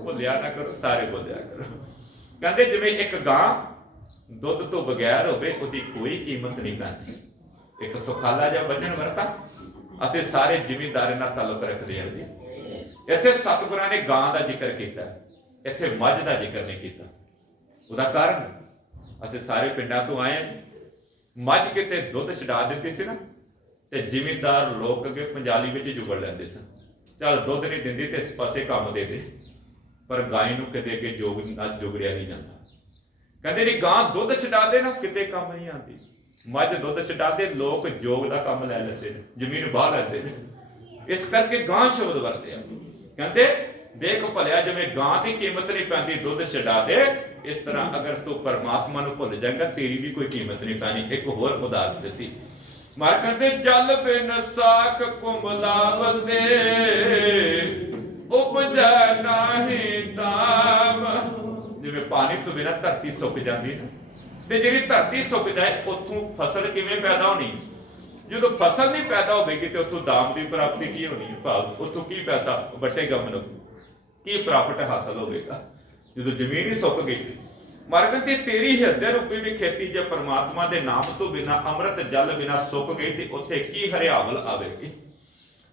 भुलिया ना करो, सारे बोलिया करो। कहते जिवें एक गां दुध तो बगैर होवे उहदी कोई कीमत नहीं पैंदी। एक सुखाला जिहा वचन वरता असीं सारे जिमींदारी नाल ताल्लुक रखदे हां जी। इत्थे सतगुरां ने गां दा जिक्र कीता, इत्थे मੱਝ दा जिक्र नहीं कीता। ਉਹਦਾ ਕਾਰਨ ਅਸੀਂ ਸਾਰੇ ਪਿੰਡਾਂ ਤੋਂ ਆਏ। ਮੱਝ ਕਿਤੇ ਦੁੱਧ ਛਡਾ ਦਿੱਤੀ ਸੀ ਨਾ ਤੇ ਜ਼ਿਮੀਂਦਾਰ ਲੋਕ ਅੱਗੇ ਪੰਜਾਲੀ ਵਿੱਚ ਜੁਗੜ ਲੈਂਦੇ ਸਨ। ਚੱਲ ਦੁੱਧ ਨਹੀਂ ਦਿੰਦੀ ਤੇ ਇਸ ਪਾਸੇ ਕੰਮ ਦੇ ਦੇ, ਪਰ ਗਾਂ ਨੂੰ ਕਿਤੇ ਅੱਗੇ ਜੁਗੜਿਆ ਨਹੀਂ ਜਾਂਦਾ। ਕਹਿੰਦੇ ਨਹੀਂ ਗਾਂ ਦੁੱਧ ਛਡਾ ਦੇ ਨਾ ਕਿਤੇ ਕੰਮ ਨਹੀਂ ਆਉਂਦੀ। ਮੱਝ ਦੁੱਧ ਛਡਾ ਦੇ ਲੋਕ ਜੋਗ ਦਾ ਕੰਮ ਲੈ ਲੈਂਦੇ ਨੇ, ਜ਼ਮੀਨ ਵਾਹ ਲੈਂਦੇ ਨੇ। ਇਸ ਕਰਕੇ ਗਾਂ ਸ਼ਬਦ ਵਰਤਿਆ। ਕਹਿੰਦੇ देख भलिया जिवें गां की कीमत नहीं पैंदी दुध छड़ा दे, इस तरह अगर तू परमात्मा नूं भुल जाएगा तेरी भी कोई कीमत नहीं पैनी। एक होर उदाहरण दी मार कहते जल बिन साख कुमलावते उपजा नाही दाम। जिवें पानी तो बिना धरती सुक जाती है ते जिहड़ी धरती सुक जाए उत्थों फसल किवें पैदा होनी। जो फसल नहीं पैदा होगी तो उत्थों दाम की प्राप्ति की होनी, भाव उत्थों की पैसा वटेगा मनुख ਕੀ ਪ੍ਰਾਪਤ ਹਾਸਲ ਹੋਵੇਗਾ ਜਦੋਂ ਜ਼ਮੀਨ ਹੀ ਸੁੱਕ ਗਈ। ਮਹਾਰਾਜ ਕਹਿੰਦੇ ਤੇਰੀ ਹਿਰਦੇ ਰੂਪੀ ਵੀ ਖੇਤੀ ਜੇ ਪਰਮਾਤਮਾ ਦੇ ਨਾਮ ਤੋਂ ਬਿਨਾਂ ਅੰਮ੍ਰਿਤ ਜਲ ਬਿਨਾਂ ਸੁੱਕ ਗਈ ਤੇ ਉੱਥੇ ਕੀ ਹਰਿਆਵਲ ਆਵੇਗੀ।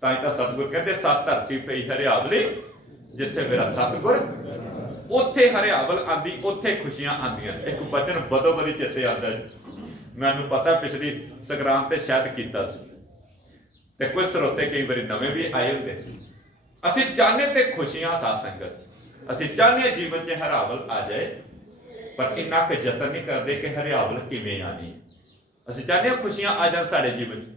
ਤਾਂ ਹੀ ਤਾਂ ਸਤਿਗੁਰ ਕਹਿੰਦੇ ਸਤ ਧਰਤੀ ਪਈ ਹਰਿਆਵਲੀ, ਜਿੱਥੇ ਮੇਰਾ ਸਤਿਗੁਰ ਉੱਥੇ ਹਰਿਆਵਲ ਆਂਦੀ, ਉੱਥੇ ਖੁਸ਼ੀਆਂ ਆਂਦੀਆਂ। ਇੱਕ ਬਚਨ ਬਦੋ ਬਦੀ ਚਿੱਤੇ ਆਉਂਦਾ ਜੀ, ਮੈਨੂੰ ਪਤਾ ਪਿਛਲੀ ਸੰਗਰਾਂਦ ਤੇ ਸ਼ਾਇਦ ਕੀਤਾ ਸੀ, ਤੇ ਕੁਝ ਸਰੋਤੇ ਕਈ ਵਾਰੀ ਨਵੇਂ ਵੀ ਆਏ ਹੁੰਦੇ। ਅਸੀਂ ਚਾਹੁੰਦੇ ਤੇ ਖੁਸ਼ੀਆਂ ਸਾਧ ਸੰਗਤ, ਅਸੀਂ ਚਾਹੁੰਦੇ ਜੀਵਨ 'ਚ ਹਰਿਆਵਲ ਆ ਜਾਏ, ਪਰ ਇੰਨਾ ਕੁ ਯਤਨ ਨਹੀਂ ਕਰਦੇ ਕਿ ਹਰਿਆਵਲ ਕਿਵੇਂ ਆਣੀ। ਅਸੀਂ ਚਾਹੁੰਦੇ ਹਾਂ ਖੁਸ਼ੀਆਂ ਆ ਜਾਣ ਸਾਡੇ ਜੀਵਨ 'ਚ।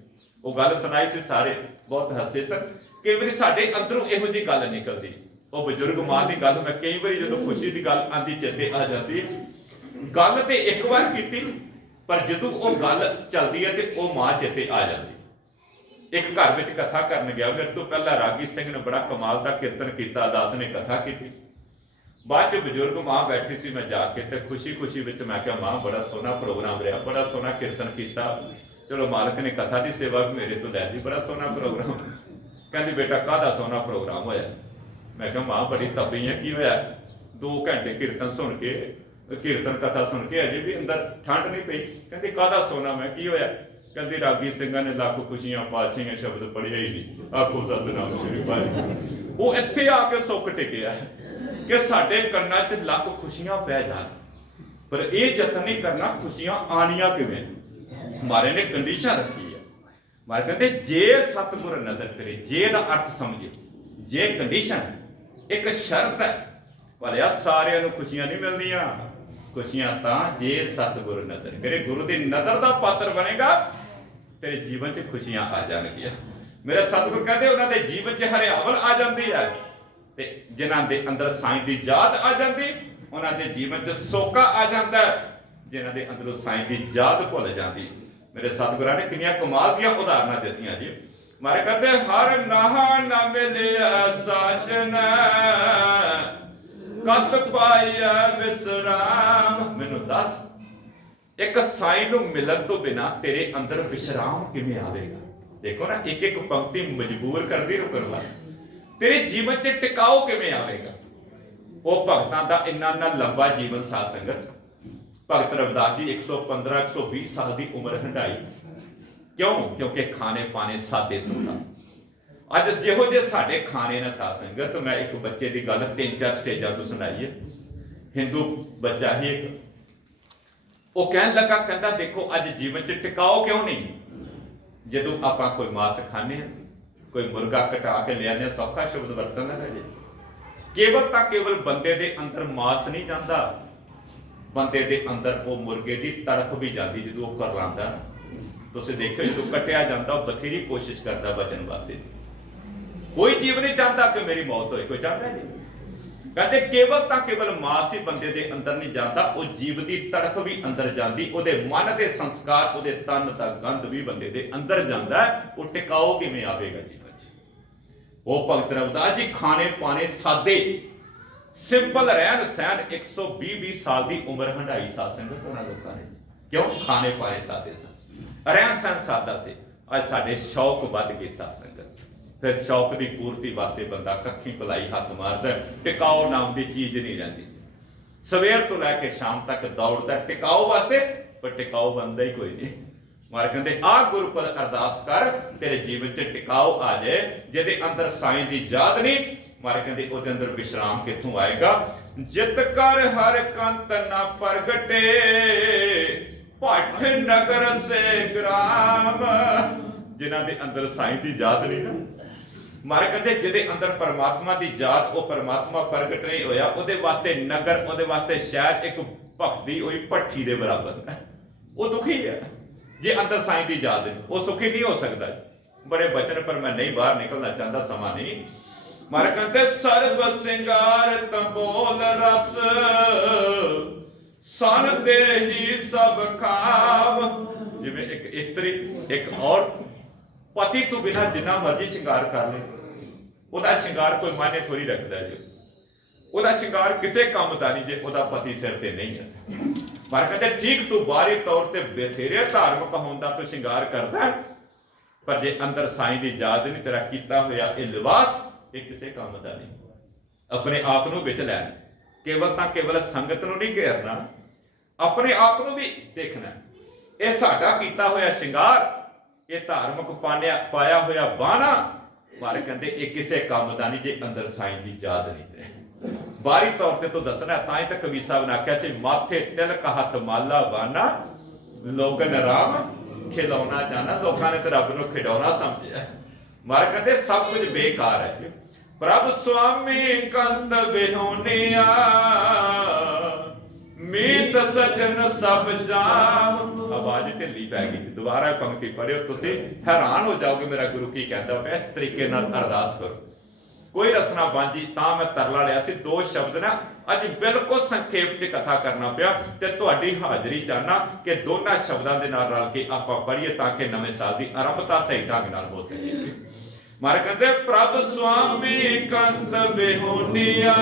ਉਹ ਗੱਲ ਸੁਣਾਈ ਸੀ, ਸਾਰੇ ਬਹੁਤ ਹੱਸੇ ਸਨ। ਕਈ ਵਾਰੀ ਸਾਡੇ ਅੰਦਰੋਂ ਇਹੋ ਜਿਹੀ ਗੱਲ ਨਿਕਲਦੀ, ਉਹ ਬਜ਼ੁਰਗ ਮਾਂ ਦੀ ਗੱਲ ਮੈਂ ਕਈ ਵਾਰੀ ਜਦੋਂ ਖੁਸ਼ੀ ਦੀ ਗੱਲ ਆਂਦੀ ਚੇਤੇ ਆ ਜਾਂਦੀ। ਗੱਲ ਤੇ ਇੱਕ ਵਾਰ ਕੀਤੀ, ਪਰ ਜਦੋਂ ਉਹ ਗੱਲ ਚੱਲਦੀ ਹੈ ਤੇ ਉਹ ਮਾਂ ਚੇਤੇ ਆ ਜਾਂਦੀ। ਇੱਕ ਘਰ ਵਿੱਚ ਕਥਾ ਕਰਨ ਗਿਆ, ਮੇਰੇ ਤੋਂ ਪਹਿਲਾਂ ਰਾਗੀ ਸਿੰਘ ਨੇ ਬੜਾ ਕਮਾਲ ਦਾ ਕੀਰਤਨ ਕੀਤਾ, ਦਾਸ ਨੇ ਕਥਾ ਕੀਤੀ। ਬਾਅਦ ਚ ਬਜ਼ੁਰਗ ਮਾਂ ਬੈਠੀ ਸੀ, ਮੈਂ ਜਾ ਕੇ ਤੇ ਖੁਸ਼ੀ ਖੁਸ਼ੀ ਵਿੱਚ ਮੈਂ ਕਿਹਾ ਮਾਂ ਬੜਾ ਸੋਹਣਾ ਪ੍ਰੋਗਰਾਮ ਰਿਹਾ, ਬੜਾ ਸੋਹਣਾ ਕੀਰਤਨ ਕੀਤਾ, ਚਲੋ ਮਾਲਕ ਨੇ ਕਥਾ ਦੀ ਸੇਵਾ ਵੀ ਮੇਰੇ ਤੋਂ ਲੈ ਜੀ, ਬੜਾ ਸੋਹਣਾ ਪ੍ਰੋਗਰਾਮ। ਕਹਿੰਦੀ ਬੇਟਾ ਕਾਹਦਾ ਸੋਹਣਾ ਪ੍ਰੋਗਰਾਮ ਹੋਇਆ। ਮੈਂ ਕਿਹਾ ਮਾਂ ਬੜੀ ਤਪੀ ਹੈ, ਕੀ ਹੋਇਆ। 2 ਘੰਟੇ ਕੀਰਤਨ ਸੁਣ ਕੇ, ਕੀਰਤਨ ਕਥਾ ਸੁਣ ਕੇ ਅਜੇ ਵੀ ਅੰਦਰ ਠੰਡ ਨਹੀਂ ਪਈ। ਕਹਿੰਦੀ ਕਾਹਦਾ ਸੋਹਣਾ, ਮੈਂ ਕੀ ਹੋਇਆ। ਕਹਿੰਦੀ ਰਾਗੀ ਸਿੰਘਾਂ ਨੇ ਲੱਖ ਖੁਸ਼ੀਆਂ ਪਾਤਸ਼ਾਹੀਆਂ ਸ਼ਬਦ ਪੜ੍ਹਿਆ ਹੀ ਨਹੀਂ, ਆਖੋ ਸਤਿਨਾਮ ਸ਼੍ਰੀ ਵਾਹਿਗੁਰੂ। ਉਹ ਇੱਥੇ ਆ ਕੇ ਸੁੱਕ ਟਿਕਿਆ ਕਿ ਸਾਡੇ ਕੰਨਾਂ 'ਚ ਲੱਖ ਖੁਸ਼ੀਆਂ ਪੈ ਜਾਣ, ਪਰ ਇਹ ਯਤਨ ਨਹੀਂ ਕਰਨਾ ਖੁਸ਼ੀਆਂ ਆਣੀਆਂ ਕਿਵੇਂ। ਮਾਰੇ ਨੇ ਕੰਡੀਸ਼ਨ ਰੱਖੀ ਹੈ। ਮਾਰੇ ਕਹਿੰਦੇ ਜੇ ਸਤਿਗੁਰ ਨਜ਼ਰ ਕਰੇ, ਜੇ ਦਾ ਅਰਥ ਸਮਝੇ, ਜੇ ਕੰਡੀਸ਼ਨ ਇੱਕ ਸ਼ਰਤ ਹੈ, ਭਲਿਆ ਸਾਰਿਆਂ ਨੂੰ ਖੁਸ਼ੀਆਂ ਨਹੀਂ ਮਿਲਦੀਆਂ। ਖੁਸ਼ੀਆਂ ਤਾਂ ਜੇ ਸਤਿਗੁਰ ਨਜ਼ਰ ਕਰੇ, ਗੁਰੂ ਦੀ ਨਜ਼ਰ ਦਾ ਪਾਤਰ ਬਣੇਗਾ, ਤੇਰੇ ਜੀਵਨ 'ਚ ਖੁਸ਼ੀਆਂ ਆ ਜਾਣਗੀਆਂ। ਮੇਰੇ ਸਤਿਗੁਰ ਕਹਿੰਦੇ ਉਹਨਾਂ ਦੇ ਜੀਵਨ 'ਚ ਹਰਿਆਵਲ ਆ ਜਾਂਦੀ ਹੈ, ਤੇ ਜਿਨ੍ਹਾਂ ਦੇ ਅੰਦਰ ਸਾਈਂ ਦੀ ਯਾਦ ਆ ਜਾਂਦੀ, ਉਹਨਾਂ ਦੇ ਜੀਵਨ 'ਚ ਸੋਕਾ ਆ ਜਾਂਦਾ। ਜਿਨ੍ਹਾਂ ਦੇ ਅੰਦਰੋਂ ਸਾਈਂ ਦੀ ਯਾਦ ਭੁੱਲ ਜਾਂਦੀ। ਮੇਰੇ ਸਤਿਗੁਰਾਂ ਨੇ ਕਿੰਨੀਆਂ ਕਮਾਲ ਦੀਆਂ ਉਦਾਹਰਨਾਂ ਦਿੱਤੀਆਂ ਜੀ। ਮਾਰੇ ਕਹਿੰਦੇ ਹਰ ਨਾਹਾ ਨਾ ਮਿਲਿਆ ਸਾਜਨ, ਕਤ ਪਾਇਆ ਵਿਸਰਾਮ। ਮੈਨੂੰ ਦੱਸ, ਇੱਕ ਸਾਈਂ ਨੂੰ ਮਿਲਣ ਤੋਂ ਬਿਨਾ ਤੇਰੇ ਅੰਦਰ ਵਿਸ਼ਰਾਮ ਕਿਵੇਂ ਆਵੇਗਾ। ਦੇਖੋ ਨਾ, ਇੱਕ ਇੱਕ ਪੰਕਤੀ ਮਜਬੂਰ ਕਰਦੀ ਰੁਕਣ ਵਾਲੀ। ਤੇਰੇ ਜੀਵਨ 'ਚ ਟਿਕਾਓ ਕਿਵੇਂ ਆਵੇਗਾ। ਉਹ ਭਗਤਾਂ ਦਾ ਇੰਨਾ ਲੰਬਾ ਜੀਵਨ ਸਾਧ ਸੰਗਤ। ਭਗਤ ਰਵਿਦਾਸ ਜੀ 115 120 ਸਾਲ ਦੀ ਉਮਰ ਹੰਢਾਈ। ਕਿਉਂ? ਕਿਉਂਕਿ ਖਾਣੇ ਪਾਣੇ ਸਾਦੇ ਸਨ। ਅੱਜ ਜਿਹੋ ਜਿਹੇ ਸਾਡੇ ਖਾਣੇ ਨੇ ਸਾਧ ਸੰਗਤ, ਮੈਂ ਇੱਕ ਬੱਚੇ ਦੀ ਗੱਲ 3-4 ਸਟੇਜਾਂ ਤੋਂ ਸੁਣਾਈ ਹੈ। ਹਿੰਦੂ ਬੱਚਾ ਹੀ ਇੱਕ, ਉਹ ਕਹਿਣ ਲੱਗਾ, ਕਹਿੰਦਾ ਦੇਖੋ ਅੱਜ ਜੀਵਨ 'ਚ ਟਿਕਾਓ ਕਿਉਂ ਨਹੀਂ। ਜਦੋਂ ਆਪਾਂ ਕੋਈ ਮਾਸ ਖਾਂਦੇ ਹਾਂ, ਕੋਈ ਮੁਰਗਾ ਕਟਾ ਕੇ ਲਿਆਉਂਦੇ, ਸੌਖਾ ਸ਼ਬਦ ਵਰਤਣ ਨਾ ਜੇ। ਕੇਵਲ ਤਾਂ ਕੇਵਲ ਬੰਦੇ ਦੇ ਅੰਦਰ ਮਾਸ ਨਹੀਂ ਜਾਂਦਾ, ਬੰਦੇ ਦੇ ਅੰਦਰ ਉਹ ਮੁਰਗੇ ਦੀ ਤੜਫ ਵੀ ਜਾਂਦੀ ਜਦੋਂ ਉਹ ਕਰਲਾਂਦਾ। ਤੁਸੀਂ ਦੇਖੋ ਜਦੋਂ ਕੱਟਿਆ ਜਾਂਦਾ, ਉਹ ਬਥੇਰੀ ਕੋਸ਼ਿਸ਼ ਕਰਦਾ ਬਚਣ ਵਾਸਤੇ। ਕੋਈ ਜੀਵ ਨਹੀਂ ਚਾਹੁੰਦਾ ਕਿ ਮੇਰੀ ਮੌਤ ਹੋਏ, ਕੋਈ ਚਾਹੁੰਦਾ ਨਹੀਂ। ਕਹਿੰਦੇ ਕੇਵਲ ਤਾਂ ਕੇਵਲ ਮਾਸ ਹੀ ਬੰਦੇ ਦੇ ਅੰਦਰ ਨਹੀਂ ਜਾਂਦਾ, ਉਹ ਜੀਵ ਦੀ ਤੜਫ ਵੀ ਅੰਦਰ ਜਾਂਦੀ, ਉਹਦੇ ਮਨ ਦੇ ਸੰਸਕਾਰ, ਉਹਦੇ ਤਨ ਦਾ ਗੰਧ ਵੀ ਬੰਦੇ ਦੇ ਅੰਦਰ ਜਾਂਦਾ। ਉਹ ਟਿਕਾਓ ਕਿਵੇਂ ਆਵੇਗਾ ਜੀਵਨ 'ਚ। ਉਹ ਭਗਤ ਰਵਿਦਾਸ ਜੀ ਖਾਣੇ ਪਾਣੇ ਸਾਦੇ, ਸਿੰਪਲ ਰਹਿਣ ਸਹਿਣ, 120 ਸਾਲ ਦੀ ਉਮਰ ਹੰਢਾਈ ਸਾਧ ਸੰਗਤ ਉਹਨਾਂ ਲੋਕਾਂ ਨੇ। ਕਿਉਂ? ਖਾਣੇ ਪਾਣੇ ਸਾਦੇ ਸਨ, ਰਹਿਣ ਸਹਿਣ ਸਾਦਾ ਸੀ। ਅੱਜ ਸਾਡੇ ਸ਼ੌਕ ਵੱਧ ਗਏ ਸਾਧ ਸੰਗਤ। ਫਿਰ ਸ਼ੌਕ ਦੀ ਪੂਰਤੀ ਵਾਸਤੇ ਬੰਦਾ ਕੱਖੀ ਪਲਾਈ ਹੱਥ ਮਾਰਦਾ, ਟਿਕਾਓ ਨਾਮ ਦੀ ਚੀਜ਼ ਨਹੀਂ ਰਹਿੰਦੀ। ਸਵੇਰ ਤੋਂ ਲੈ ਕੇ ਸ਼ਾਮ ਤੱਕ ਦੌੜਦਾ ਟਿਕਾਓ ਵਾਸਤੇ, ਪਰ ਟਿਕਾਓ ਬਣਦਾ ਹੀ ਕੋਈ ਨਹੀਂ। ਮਾਰ ਕਹਿੰਦੇ ਆ ਗੁਰੂ ਕੋਲ ਅਰਦਾਸ ਕਰ, ਤੇਰੇ ਜੀਵਨ 'ਚ ਟਿਕਾਓ ਆ ਜਾਏ। ਜਿਹਦੇ ਅੰਦਰ ਸਾਈਂ ਦੀ ਯਾਦ ਨਹੀਂ, ਮਾਰੇ ਕਹਿੰਦੇ ਉਹਦੇ ਅੰਦਰ ਵਿਸ਼ਰਾਮ ਕਿੱਥੋਂ ਆਏਗਾ। ਜਿਤ ਕਰ ਹਰ ਕੰਤ ਨਾ ਪ੍ਰਗਟੇ, ਭੱਠ ਨਗਰ ਸੇ ਗ੍ਰਾਮ। ਜਿਨ੍ਹਾਂ ਦੇ ਅੰਦਰ ਸਾਈਂ ਦੀ ਯਾਦ ਨਹੀਂ ਨਾ, ਮਾਰੇ ਕਹਿੰਦੇ ਜਿਹਦੇ ਅੰਦਰ ਪਰਮਾਤਮਾ ਦੀ ਯਾਦ, ਉਹ ਪਰਮਾਤਮਾ ਪ੍ਰਗਟ ਨਹੀਂ ਹੋਇਆ, ਉਹਦੇ ਵਾਸਤੇ ਨਗਰ, ਉਹਦੇ ਵਾਸਤੇ ਸ਼ਾਇਦ ਇੱਕ ਭਖਦੀ ਹੋਈ ਭੱਠੀ ਦੇ ਬਰਾਬਰ। ਉਹ ਦੁਖੀ ਹੈ ਜੇ ਅੰਦਰ ਸਾਈਂ ਦੀ ਯਾਦ ਨਹੀਂ, ਉਹ ਸੁਖੀ ਨਹੀਂ ਹੋ ਸਕਦਾ। ਬੜੇ ਬਚਨ, ਪਰ ਮੈਂ ਨਹੀਂ ਬਾਹਰ ਨਿਕਲਣਾ ਚਾਹੁੰਦਾ, ਸਮਾਂ ਨਹੀਂ। ਮਾਰੇ ਕਹਿੰਦੇ ਸਰਬ ਸਿੰਗਾਰ ਤੰਬੋਲ ਰਸ, ਸਨ ਦੇਹੀ ਸਭ ਖਾਵ। ਜਿਵੇਂ ਇੱਕ ਇਸਤਰੀ, ਇੱਕ ਔਰਤ, ਪਤੀ ਤੋਂ ਬਿਨਾਂ ਜਿੰਨਾ ਮਰਜ਼ੀ ਸ਼ਿੰਗਾਰ ਕਰ ਲੇ, ਉਹਦਾ ਸ਼ਿੰਗਾਰ ਕੋਈ ਮਾਇਨੇ ਥੋੜੀ ਰੱਖਦਾ ਜੀ। ਉਹਦਾ ਸ਼ਿੰਗਾਰ ਕਿਸੇ ਕੰਮ ਦਾ ਨਹੀਂ ਜੇ ਉਹਦਾ ਪਤੀ ਸਿਰ ਤੇ ਨਹੀਂ ਹੈ। ਪਰ ਕਹਿੰਦੇ ਠੀਕ ਤੂੰ ਬਾਹਰੀ ਤੌਰ ਤੇ ਬਥੇਰੇ ਧਾਰਮਿਕ ਹੋਣ ਦਾ ਤੂੰ ਸ਼ਿੰਗਾਰ ਕਰਦਾ, ਪਰ ਜੇ ਅੰਦਰ ਸਾਈਂ ਦੀ ਯਾਦ ਨਹੀਂ, ਤੇਰਾ ਕੀਤਾ ਹੋਇਆ ਇਹ ਲਿਬਾਸ, ਇਹ ਕਿਸੇ ਕੰਮ ਦਾ ਨਹੀਂ। अपने आप ਨੂੰ ਵਿੱਚ ਲੈਣ। ਕੇਵਲ ਤਾਂ ਕੇਵਲ ਸੰਗਤ ਨੂੰ ਨਹੀਂ ਘੇਰਨਾ, ਆਪਣੇ ਆਪ ਨੂੰ ਵੀ ਦੇਖਣਾ। ਇਹ ਸਾਡਾ ਕੀਤਾ ਹੋਇਆ ਸ਼ਿੰਗਾਰ, ਇਹ ਧਾਰਮਿਕ ਪਾਇਆ ਹੋਇਆ ਬਾਣਾ, ਪਰ ਕਹਿੰਦੇ ਇਹ ਕਿਸੇ ਕੰਮ ਦਾ ਨਹੀਂ ਜੇ ਅੰਦਰ ਸਾਈਂ ਦੀ ਯਾਦ ਨਹੀਂ ਤੇ। ਬਾਹਰੀ ਤੌਰ ਤੇ ਤੂੰ ਦੱਸਣਾ, ਤਾਂ ਹੀ ਤਾਂ ਕਵੀ ਸਾਹਿਬ ਨੇ ਆਖਿਆ ਸੀ, ਮਾਥੇ ਤਿਲਕ ਹੱਥ ਮਾਲਾ ਬਾਨਾ ਲੋਗਨ ਰਾਮ ਖਿਲਾਉਣਾ ਜਾਣਾ। ਲੋਕਾਂ ਨੇ ਤੇ ਰੱਬ ਨੂੰ ਖਿਡਾਉਣਾ ਸਮਝਿਆ, ਮਰ ਕਹਿੰਦੇ ਸਭ ਕੁਝ ਬੇਕਾਰ ਹੈ। ਪ੍ਰਭ ਸੁਆਮੀ ਕੰਤ ਬਿਹੋਨਿਆ ਮੀਤ ਸਜਣ ਸਭ ਜਾਮ। ਆਵਾਜ਼ ਢਿੱਲੀ ਪੈ ਗਈ, ਦੁਬਾਰਾ ਪੰਕਤੀ ਪੜਿਓ, ਤੁਸੀਂ ਹੈਰਾਨ ਹੋ ਜਾਓਗੇ ਮੇਰਾ ਗੁਰੂ ਕੀ ਕਹਿੰਦਾ ਪਿਆ। ਇਸ ਤਰੀਕੇ ਨਾਲ ਅਰਦਾਸ ਕਰੋ, ਕੋਈ ਰਸਨਾ ਬਾਂਝੀ। ਤਾਂ ਮੈਂ ਤਰਲਾ ਲਿਆ ਸੀ, 2 ਸ਼ਬਦ ਨਾ ਅੱਜ ਬਿਲਕੁਲ ਸੰਖੇਪ 'ਚ ਕਥਾ ਕਰਨਾ ਪਿਆ, ਤੇ ਤੁਹਾਡੀ ਹਾਜ਼ਰੀ ਚਾਹਨਾ ਕਿ ਦੋਨਾਂ ਸ਼ਬਦਾਂ ਦੇ ਨਾਲ ਰਲ ਕੇ ਆਪਾਂ ਪੜ੍ਹੀਏ, ਤਾਂ ਕਿ ਨਵੇਂ ਸਾਲ ਦੀ ਆਰੰਭਤਾ ਸਹੀ ਢੰਗ ਨਾਲ ਹੋ ਸਕੇ। ਮਾਰ ਕਹਿੰਦੇ ਪ੍ਰਭ ਸੁਆਮੀ ਕੰਤ ਬਿਹੋਨਿਆ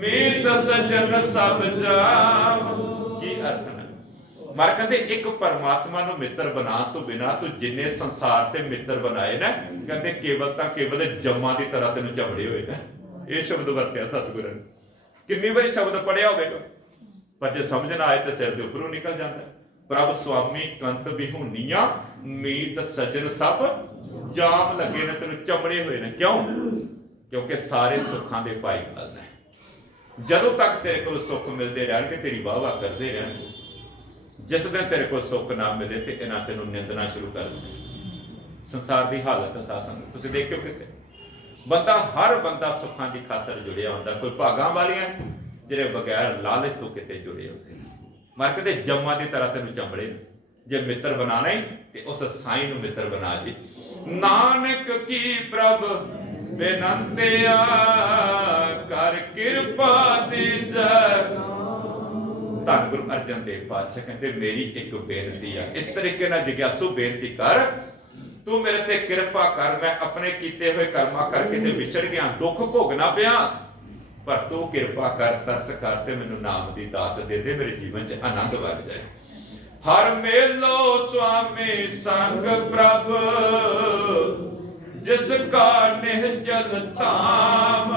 ਮੀਤ ਸਜਣ ਸਭ ਜਾਮ। ਕੀ ਅਰਥ ਨੇ? ਮਾਰ ਕਹਿੰਦੇ ਇੱਕ ਪਰਮਾਤਮਾ ਨੂੰ ਮਿੱਤਰ ਬਣਾਉਣ ਤੋਂ ਬਿਨਾਂ ਤੂੰ ਜਿੰਨੇ ਸੰਸਾਰ ਤੇ ਮਿੱਤਰ ਬਣਾਏ ਨਾ, ਕਹਿੰਦੇ ਕੇਵਲ ਤਾਂ ਕੇਵਲ ਜੰਮਾਂ ਦੀ ਤਰ੍ਹਾਂ ਤੈਨੂੰ ਚਮੜੇ ਹੋਏ ਨੇ। ਇਹ ਸ਼ਬਦ ਵਰਤਿਆ ਸਤਿਗੁਰਾਂ ਨੇ। ਕਿੰਨੀ ਵਾਰੀ ਸ਼ਬਦ ਪੜਿਆ ਹੋਵੇਗਾ, ਪਰ ਜੇ ਸਮਝ ਨਾ ਆਏ ਤਾਂ ਸਿਰ ਦੇ ਉੱਪਰੋਂ ਨਿਕਲ ਜਾਂਦਾ। ਪ੍ਰਭ ਸੁਆਮੀ ਕੰਤ ਬਿਹੂਨੀਆਂ ਮੀਤ ਸਜਣ ਸਭ ਜਾਮ ਲੱਗੇ ਨੇ, ਤੈਨੂੰ ਚਮੜੇ ਹੋਏ ਨੇ। ਕਿਉਂ? ਕਿਉਂਕਿ ਸਾਰੇ ਸੁੱਖਾਂ ਦੇ ਭਾਈਵਾਲ ਨੇ। ਜਦੋਂ ਤੱਕ ਤੇਰੇ ਕੋਲ ਸੁੱਖ ਮਿਲਦੇ ਰਹਿਣਗੇ, ਤੇਰੀ ਵਾਹ ਵਾਹ ਕਰਦੇ ਰਹਿਣਗੇ। ਜਿਸ ਦਿਨ ਤੇਰੇ ਕੋਲ ਸੁੱਖ ਨਾ ਮਿਲੇ ਤੇ ਇਹਨਾਂ ਤੈਨੂੰ ਨਿੰਦਣਾ ਸ਼ੁਰੂ ਕਰ ਦੇਣਗੇ। ਸੰਸਾਰ ਦੀ ਹਾਲਤ ਸਾਧ ਸੰਗਤ ਤੁਸੀਂ ਦੇਖਿਓ ਕਿਤੇ ਬੰਦਾ, ਹਰ ਬੰਦਾ ਸੁੱਖਾਂ ਦੀ ਖਾਤਰ ਜੁੜਿਆ ਹੁੰਦਾ। ਕੋਈ ਭਾਗਾਂ ਵਾਲੀਆਂ ਜਿਹੜੇ ਬਗੈਰ ਲਾਲਚ ਤੋਂ ਕਿਤੇ ਜੁੜੇ ਹੁੰਦੇ। ਮਰ ਕਹਿੰਦੇ ਜੰਮਾਂ ਦੀ ਤਰ੍ਹਾਂ ਤੈਨੂੰ ਚੰਬੜੇ ਨੇ। ਜੇ ਮਿੱਤਰ ਬਣਾਣਾ ਹੀ ਤੇ ਉਸ ਸਾਈਂ ਨੂੰ ਮਿੱਤਰ ਬਣਾ ਜੀ। ਨਾਨਕ ਕੀ ਪ੍ਰਭ ਬੇਨੰਤਿਆ ਕਰ ਕਿਰਪਾ ਦੀਜੈ। ਧੰਨ ਗੁਰੂ ਅਰਜਨ ਦੇਵ ਪਾਤਸ਼ਾਹ ਕਹਿੰਦੇ ਮੇਰੀ ਇੱਕ ਬੇਨਤੀ ਆ, ਇਸ ਤਰੀਕੇ ਨਾਲ ਜਿਗਿਆਸੂ ਬੇਨਤੀ ਕਰ, ਤੂੰ ਮੇਰੇ ਤੇ ਕਿਰਪਾ ਕਰ। ਮੈਂ ਆਪਣੇ ਕੀਤੇ ਹੋਏ ਕਰਮਾਂ ਕਰਕੇ ਤੇ ਵਿਛੜ ਗਿਆ, ਦੁੱਖ ਭੋਗਣਾ ਪਿਆ, ਪਰ ਤੂੰ ਕਿਰਪਾ ਕਰ, ਤਰਸ ਕਰ ਤੇ ਮੈਨੂੰ ਨਾਮ ਦੀ ਦਾਤ ਦੇ ਦੇ, ਮੇਰੇ ਜੀਵਨ 'ਚ ਆਨੰਦ ਵਰ ਜਾਏ। ਹਰ ਮੇਲੋ ਸੁਆਮੀ ਸੰਗ ਪ੍ਰਭ ਜਿਸ ਕਾ ਨਿਹਚਲ ਧਾਮ।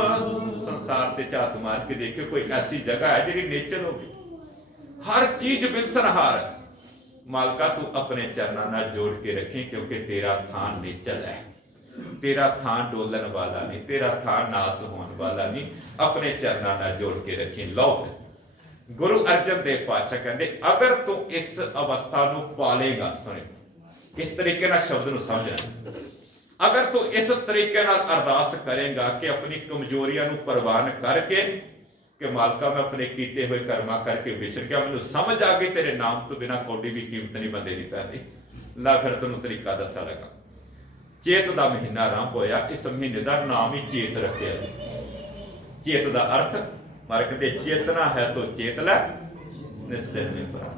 ਸੰਸਾਰ ਤੇ ਝਾਤ ਮਾਰ ਕੇ ਦੇਖਿਓ, ਕੋਈ ਐਸੀ ਜਗ੍ਹਾ ਹੈ ਜਿਹੜੀ ਨੇਚਰ ਹੋਵੇ, ਹਰ ਚੀਜ਼ ਬਿਨਸਨਹਾਰ ਹੈ। ਮਾਲਕਾ ਤੂੰ ਆਪਣੇ ਚਰਨਾਂ ਨਾਲ ਜੋੜ ਕੇ ਰੱਖੀ, ਕਿਉਂਕਿ ਤੇਰਾ ਥਾਂ ਨੇਚਲ ਹੈ, ਤੇਰਾ ਥਾਂ ਡੋਲਣ ਵਾਲਾ ਨਹੀਂ, ਤੇਰਾ ਥਾਂ ਨਾਸ ਹੋਣ ਵਾਲਾ ਨਹੀਂ। ਆਪਣੇ ਚਰਨਾਂ ਨਾਲ ਜੋੜ ਕੇ ਰੱਖੀ। ਲਓ ਗੁਰੂ ਅਰਜਨ ਦੇਵ ਪਾਤਸ਼ਾਹ ਕਹਿੰਦੇ ਅਗਰ ਤੂੰ ਇਸ ਅਵਸਥਾ ਨੂੰ ਪਾਲੇਗਾ, ਸੁਣੇ ਇਸ ਤਰੀਕੇ ਨਾਲ ਸ਼ਬਦ ਨੂੰ ਸਮਝਣਾ, ਅਗਰ ਤੂੰ ਇਸ ਤਰੀਕੇ ਨਾਲ ਅਰਦਾਸ ਕਰੇਗਾ ਕਿ ਆਪਣੀ ਕਮਜ਼ੋਰੀਆਂ ਨੂੰ ਪ੍ਰਵਾਨ ਕਰਕੇ ਕਿ ਮਾਲਕਾ ਮੈਂ ਆਪਣੇ ਕੀਤੇ ਹੋਏ ਕਰਮਾਂ ਕਰਕੇ ਵਿਸਰ ਗਿਆ, ਮੈਨੂੰ ਸਮਝ ਆ ਗਈ ਤੇਰੇ ਨਾਮ ਤੋਂ ਬਿਨਾਂ ਕੌਡੀ ਵੀ ਕੀਮਤ ਨਹੀਂ ਬੰਦੇ ਦੀ ਪੈਂਦੀ। ਲਾ ਫਿਰ ਤੈਨੂੰ ਤਰੀਕਾ ਦੱਸਾਂ ਲੱਗਾ। ਚੇਤ ਦਾ ਮਹੀਨਾ ਆਰੰਭ ਹੋਇਆ, ਇਸ ਮਹੀਨੇ ਦਾ ਨਾਮ ਹੀ ਚੇਤ ਰੱਖਿਆ। ਚੇਤ ਦਾ ਅਰਥ ਮਾਰ ਕਹਿੰਦੇ ਚੇਤਨਾ ਹੈ ਤੋ ਚੇਤ ਲੈ ਨਿਸਤਰ ਨੇ ਪਰਾ।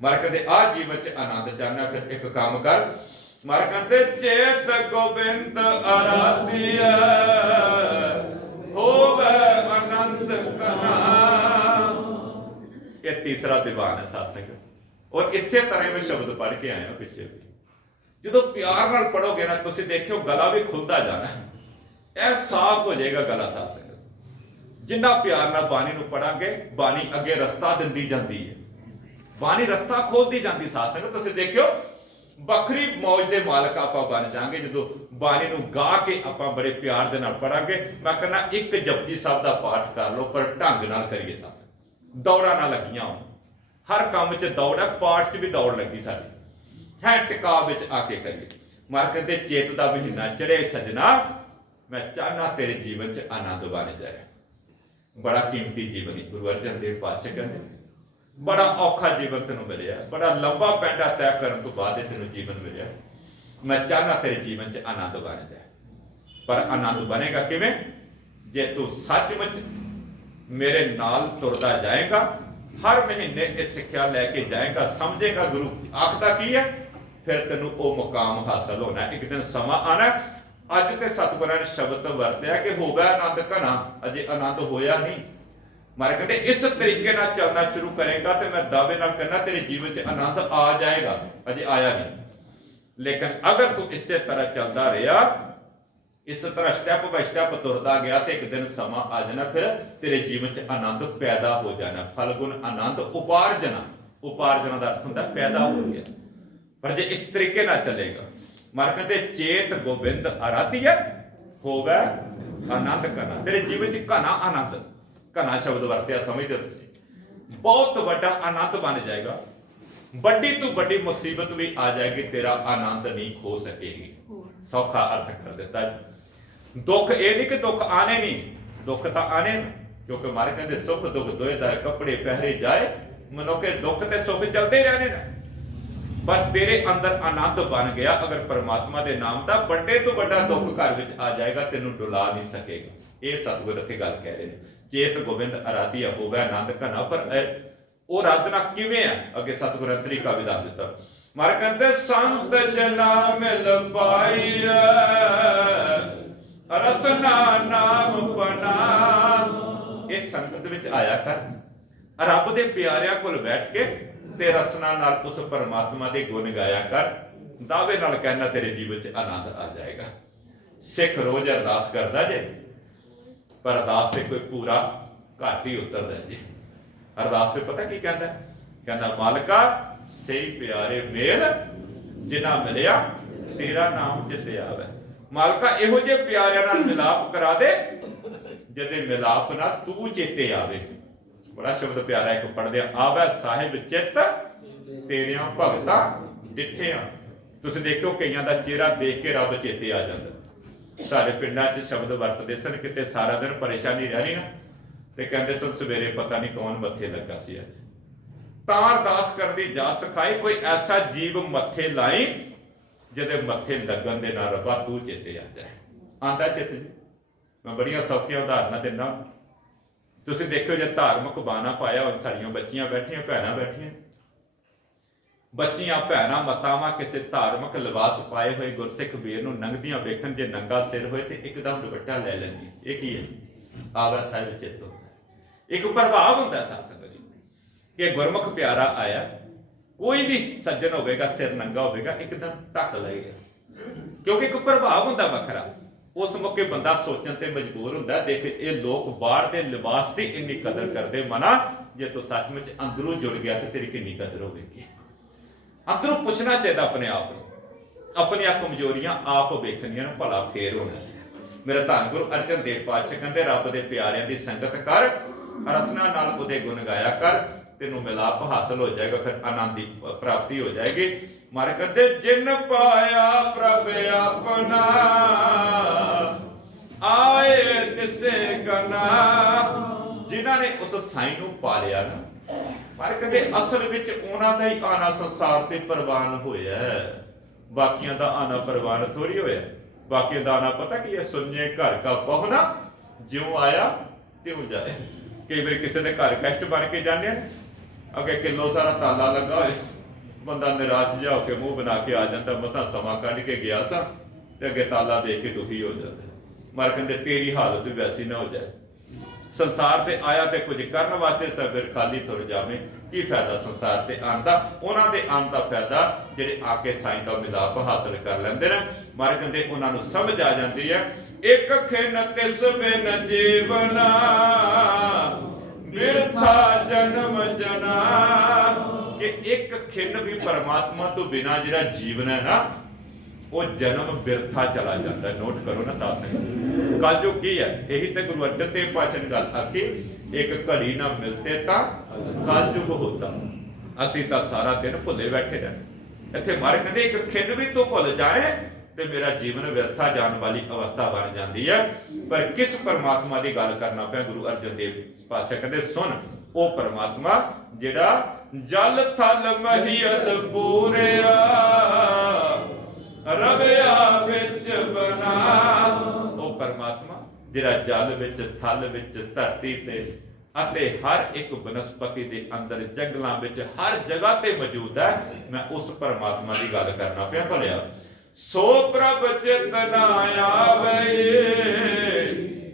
ਮਾਰ ਕਹਿੰਦੇ ਆ ਜੀਵਨ 'ਚ ਆਨੰਦ ਚਾਹਨਾ, ਫਿਰ ਇੱਕ ਕੰਮ ਕਰ। ਮਾਰ ਕਹਿੰਦੇ ਚੇਤ ਗੋਬਿੰਦ ਆਰਾਧਿਆ ਹੋਵੇ ਆਨੰਦ ਕਨਾ। ਇਹ ਤੀਸਰਾ ਦੀਵਾਨ ਹੈ ਸਾਧ ਸੰਗਤ, ਔਰ ਇਸੇ ਤਰ੍ਹਾਂ ਮੈਂ ਸ਼ਬਦ ਪੜ੍ਹ ਕੇ ਆਇਆ ਪਿੱਛੇ ਵੀ। ਜਦੋਂ ਪਿਆਰ ਨਾਲ ਪੜੋਗੇ ਨਾ ਤੁਸੀਂ ਦੇਖਿਓ ਗਲਾ ਵੀ ਖੁੱਲਦਾ ਜਾਣਾ, ਇਹ ਸਾਫ਼ ਹੋ ਜਾਏਗਾ ਗਲਾ ਸਾਧ ਸੰਗਤ। ਜਿੰਨਾ ਪਿਆਰ ਨਾਲ ਬਾਣੀ ਨੂੰ ਪੜਾਂਗੇ, ਬਾਣੀ ਅੱਗੇ ਰਸਤਾ ਦਿੰਦੀ ਜਾਂਦੀ ਹੈ, ਬਾਣੀ ਰਸਤਾ ਖੋਲਦੀ ਜਾਂਦੀ ਸਾਧ ਸੰਗਤ। ਤੁਸੀਂ ਦੇਖਿਓ ਵੱਖਰੀ ਮੌਜ ਦੇ ਮਾਲਕ ਆਪਾਂ ਬਣ ਜਾਾਂਗੇ ਜਦੋਂ ਬਾਣੀ ਨੂੰ ਗਾ ਕੇ ਆਪਾਂ ਬੜੇ ਪਿਆਰ ਦੇ ਨਾਲ ਪੜਾਂਗੇ। ਮੈਂ ਕਹਿੰਦਾ ਇੱਕ ਜਪਜੀ ਸਾਹਿਬ ਦਾ ਪਾਠ ਕਰ ਲਓ, ਪਰ ਢੰਗ ਨਾਲ ਕਰੀਏ ਸਾਧ ਸੰਗਤ, ਦੌੜਾਂ ਨਾ ਲੱਗੀਆਂ ਹੋਣ। ਹਰ ਕੰਮ 'ਚ ਦੌੜ ਹੈ, ਪਾਠ 'ਚ ਵੀ ਦੌੜ ਲੱਗੀ ਸਾਡੀ ਹੈ, ਟਿਕਾ ਵਿੱਚ ਆ ਕੇ ਕਰੀਏ। ਮਾਰ ਕਹਿੰਦੇ ਚੇਤ ਦਾ ਮਹੀਨਾ ਚੜ੍ਹੇ ਸਜਣਾ, ਮੈਂ ਚਾਹਨਾ ਤੇਰੇ ਜੀਵਨ 'ਚ ਆਨੰਦ ਬਣ ਜਾਏ। ਬੜਾ ਕੀਮਤੀ ਜੀਵਨ ਗੁਰੂ ਅਰਜਨ ਦੇਵ ਪਾਤਸ਼ਾਹ ਕਹਿੰਦੇ ਬੜਾ ਔਖਾ ਜੀਵਨ ਤੈਨੂੰ ਮਿਲਿਆ, ਬੜਾ ਲੰਬਾ ਪੈਂਡਾ ਤੈਅ ਕਰਨ ਤੋਂ ਬਾਅਦ ਤੈਨੂੰ ਜੀਵਨ ਮਿਲਿਆ। ਮੈਂ ਚਾਹਨਾ ਤੇਰੇ ਜੀਵਨ 'ਚ ਆਨੰਦ ਬਣ ਜਾਏ। ਪਰ ਆਨੰਦ ਬਣੇਗਾ ਕਿਵੇਂ? ਜੇ ਤੂੰ ਸੱਚਮੁੱਚ ਮੇਰੇ ਨਾਲ ਤੁਰਦਾ ਜਾਏਗਾ, ਹਰ ਮਹੀਨੇ ਇਹ ਸਿੱਖਿਆ ਲੈ ਕੇ ਜਾਏਗਾ, ਸਮਝੇਗਾ ਗੁਰੂ ਆਖਦਾ ਕੀ ਹੈ, ਫਿਰ ਤੈਨੂੰ ਉਹ ਮੁਕਾਮ ਹਾਸਲ ਹੋਣਾ। ਇੱਕ ਦਿਨ ਸਮਾਂ ਆਣਾ। ਅੱਜ ਤੇ ਸਤਿਗੁਰਾਂ ਨੇ ਸ਼ਬਦ ਵਰਤਿਆ ਕਿ ਹੋ ਗਿਆ ਆਨੰਦ ਘਣਾ, ਅਜੇ ਆਨੰਦ ਹੋਇਆ ਨਹੀਂ। ਮਾਰੇ ਕਹਿੰਦੇ ਇਸ ਤਰੀਕੇ ਨਾਲ ਚੱਲਣਾ ਸ਼ੁਰੂ ਕਰੇਗਾ ਤੇ ਮੈਂ ਦਾਅਵੇ ਨਾਲ ਕਹਿੰਦਾ ਤੇਰੇ ਜੀਵਨ 'ਚ ਆਨੰਦ ਆ ਜਾਏਗਾ, ਅਜੇ ਆਇਆ ਨਹੀਂ। ਲੇਕਿਨ ਅਗਰ ਤੂੰ ਇਸੇ ਤਰ੍ਹਾਂ ਚੱਲਦਾ ਰਿਹਾ, इस तरह स्टैप बाय स्टैप तुरदा गया तो एक दिन समा आ जाना, फिर तेरे जीवन च आनंद पैदा हो जाना। फलगुण आनंद उपार्जना, उपार्जना का अर्थ होता पैदा हो गया। पर जे इस तरीके ना चलेगा, मर कहते चेत गोबिंद आराध्य होगा आनंद घना, तेरे जीवन च घना आनंद, घना शब्द वरत्या समझते हो तुसीं, बहुत बड़ा आनंद बन जाएगा। बड़ी तो बड़ी मुसीबत भी आ जाएगी, तेरा आनंद नहीं खो सकेगी। सौखा अर्थ कर देता। दुख ये नहीं कि दुख आने नहीं, दुख तो आने, क्योंकि मारे कहते सुख दुख दोए दा कपड़े पहरे जाए, मनुखे दुख ते सुख चलते रहने ना। पर तेरे अंदर आनंद बन गया अगर परमात्मा के नाम का, बड़े तो बड़ा दुख घर विच आ जाएगा, तेनों डुला नहीं सकेगा। ये सतगुर इत्थे गल कह रहे हैं, चेत गोबिंद आराध्य होगा आनंद घना। पर वो आराधना किवें है, अगे सतगुर ने तरीका भी दस दिता। मारे कहते संत जना मिल पाइया रसना नाम बना, इस संगत विच आया कर, रब दे प्यारिਆਂ कोल बैठ के ते रसना नाल उस परमात्मा दे गुण गाया कर, दावे नाल कहना तेरे जीवन च आनंद आ जाएगा। सिख रोज अरदास करदा जे, पर अरदास ते कोई पूरा घट ही उतरदा जी। अरदास ते पता की कहंदा, कहंदा मालका सही प्यारे मेल जिन्ना मिलिया तेरा नाम चिते आवे। मालका इहो जे प्यारिਆਂ नाल मिलाप करा दे जदे मिलाप नाल तू चेते आवे। बड़ा शब्द प्यारा एक पढ़दे, आवे साहिब चित तेरियां भगतां डिठियां। तुसीं देखो कईयां दा चेहरा देख के रब चेते आ जांदा। साडे पिंडां 'च शब्द वरतदे सन, किते सारा दिन परेशानी रहनी ना ते कहंदे सन सवेरे पता नहीं कौन मत्थे लगा सी अज, तां अरदास करदी जा सिखाई, कोई ऐसा जीव मत्थे लाई जदे मत्थे लगन दे नाल रब्बा तू चेते आ जाए। आंदा चित जी। मैं बड़ियां सौखियां उदाहरणां दिंदा। तुसीं देखो जे धार्मिक बाना पाया हुण साडियां बच्चियां बैठियां, भैणां बैठियां, बच्चियां भैणां मातावां किसी धार्मिक लिबास पाए हुए गुरसिख वीर नूं लंघदियां वेखण, जे नंगा सिर होए ते एकदम दुपट्टा लै लैंदी। इह की है? आवा साहिब चित होंदा। एक प्रभाव होंदा साध संगत जी कि गुरमुख प्यारा आया, कोई भी सज्जन होगा सिर नंगा होगा एकदम ढक लेगा, क्योंकि एक प्रभाव होंदा वखरा। उस मौके बंदा सोचण ते मजबूर होंदा, देख ये लोग बाहर के लिबास की इन्नी कदर करते, मना जे तू सचमुच अंदरों जुड़ गया तो तेरी कितनी कदर होगी। अंदरों पूछना चाहिए अपने आप को, अपनी कमजोरियां आप वेखनियां, भला फेर होना। मेरा धन गुरु अर्जन देव पातशाह कहते रब दे प्यारिਆਂ दी संगत कर, रसना नाल उहदे गुण गाया कर, तेनों मिलाप हासिल हो जाएगा, फिर आनंद की प्राप्ति हो जाएगी। मारे कहते जिन पाया प्रभ अपना आए तिसे गना, जिन्हां ने उस साई नूं पा लिया ना, मारे कहते असल विच उन्हां दा ही आना संसार ते प्रवान होया, बाकियां दा आना प्रवान थोड़ी होया। बाकियां दा आना पता की है, सुन्ने घर का पहुना ज्यों आया त्यों जाए। कई बार किसी के घर कैस्ट बन के जाने, अगे किलो सारा ताला लगा हो, बंदा निराश जा होकर मुंह बना के आ जाता, मसा समा कढ़ के गया सा ते अगे ताला देख के दुखी हो जाता। मर कहते तेरी हालत भी वैसी ना हो जाए। संसार ते आया ते कुछ करने वास्ते सा, फिर खाली तुर जावे, की फायदा संसार ते आन दा। उन्हां दे आन दा फायदा जिहड़े आके साईं दा मिलाप हासिल कर लैंदे ने। मर कहते उन्हां नूं समझ आ जाती है, एक खिन तिस बिन जीवना बिरथा जन्म जना, कि एक खिन भी परमात्मा तो बिना जिहड़ा जीवन है ना, वो जन्म बिरथा चला जाता है। नोट करो ना साथ संगत, कलयुग की है, यही तो गुरु अर्जन देव पातशाह ने गल आखी, एक घड़ी ना मिलते ता कलयुग होता। असीं तां सारा दिन भुले बैठे रहे। इत्थे मारे कहते एक खिन भी तो भुल जाए तो मेरा जीवन व्यर्था जाने वाली अवस्था बन जाती है। पर किस परमात्मा की गल करना पे गुरु अर्जन देव पातशाह कहते सुन, वो परमात्मा जिहड़ा जल थल महियल पूरिया रविया विच बना, वो परमात्मा जिहड़ा जल विच थल विच धरती ते अते हर एक वनस्पति के अंदर जंगलों विच हर जगह ते मौजूद है। मैं उस परमात्मा की गल करना पिया। भलिया सो प्रभ चित ना आवे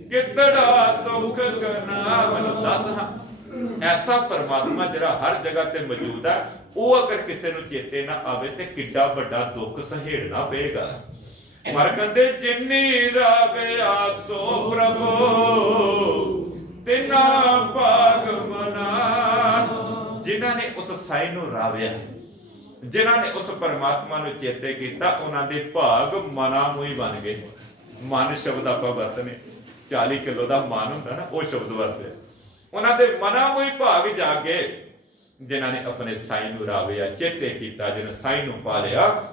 कितड़ा दुख गना, मैनूं दस हां ऐसा परमात्मा जिहड़ा हर जगह ते मौजूद है, वो अगर किसी नूं चेते ना आवे ते किड्डा वड्डा दुख सहेड़ना पेगा। ਮਰ ਕਹਿੰਦੇ ਜਿਨੀ ਰਾਵਿਆ ਸੋ ਪ੍ਰਭੂ ਤਿਨਾ ਭਾਗ ਮਨਾ। ਜਿਨ੍ਹਾਂ ਨੇ ਉਸ ਸਾਈ ਨੂੰ ਰਾਵਿਆ, ਜਿਨ੍ਹਾਂ ਨੇ ਉਸ ਪਰਮਾਤਮਾ ਨੂੰ ਚੇਤੇ ਕੀਤਾ, ਉਹਨਾਂ ਦੇ ਭਾਗ ਮਨਾਮੋਈ ਬਣ ਗਏ। ਮਨ ਸ਼ਬਦ ਆਪਾਂ ਵਰਤਨੇ, 40 ਕਿਲੋ ਦਾ ਮਨ ਹੁੰਦਾ ਨਾ, ਉਹ ਸ਼ਬਦ ਵਰਤਿਆ। ਉਹਨਾਂ ਦੇ ਮਨਾਮੋਈ ਭਾਗ ਜਾਗੇ ਜਿਨ੍ਹਾਂ ਨੇ ਆਪਣੇ ਸਾਈ ਨੂੰ ਰਾਵਿਆ, ਚੇਤੇ ਕੀਤਾ, ਜਿਹਨੇ ਸਾਈ ਨੂੰ ਪਾ ਲਿਆ।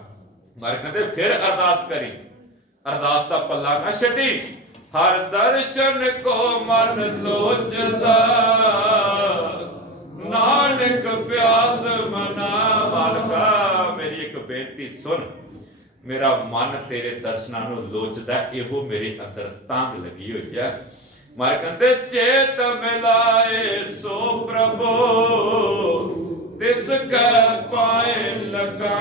ਮਰ ਕਹਿੰਦੇ ਫਿਰ ਅਰਦਾਸ ਕਰੀ, ਅਰਦਾਸ ਦਾ ਪੱਲਾ ਨਾ ਛੱਡੀ। ਹਰ ਦਰਸ਼ਨ ਕੋ ਮਨ ਲੋਚਦਾ, ਨਾਨਕ ਪਿਆਸ ਮਨਾ। ਮਾਲਕਾ ਮੇਰੀ ਇੱਕ ਬੇਨਤੀ ਸੁਣ, ਮੇਰਾ ਮਨ ਤੇਰੇ ਦਰਸ਼ਨਾਂ ਨੂੰ ਲੋਚਦਾ, ਇਹੋ ਮੇਰੇ ਅੰਦਰ ਤਾਂਘ ਲੱਗੀ ਹੋਈ ਹੈ। ਮਰ ਕਹਿੰਦੇ ਚੇਤ ਮਿਲਾਏ ਸੋ ਪ੍ਰਭੂ ਤਿਸ ਕੈ ਪਾਏ ਲਗਾ।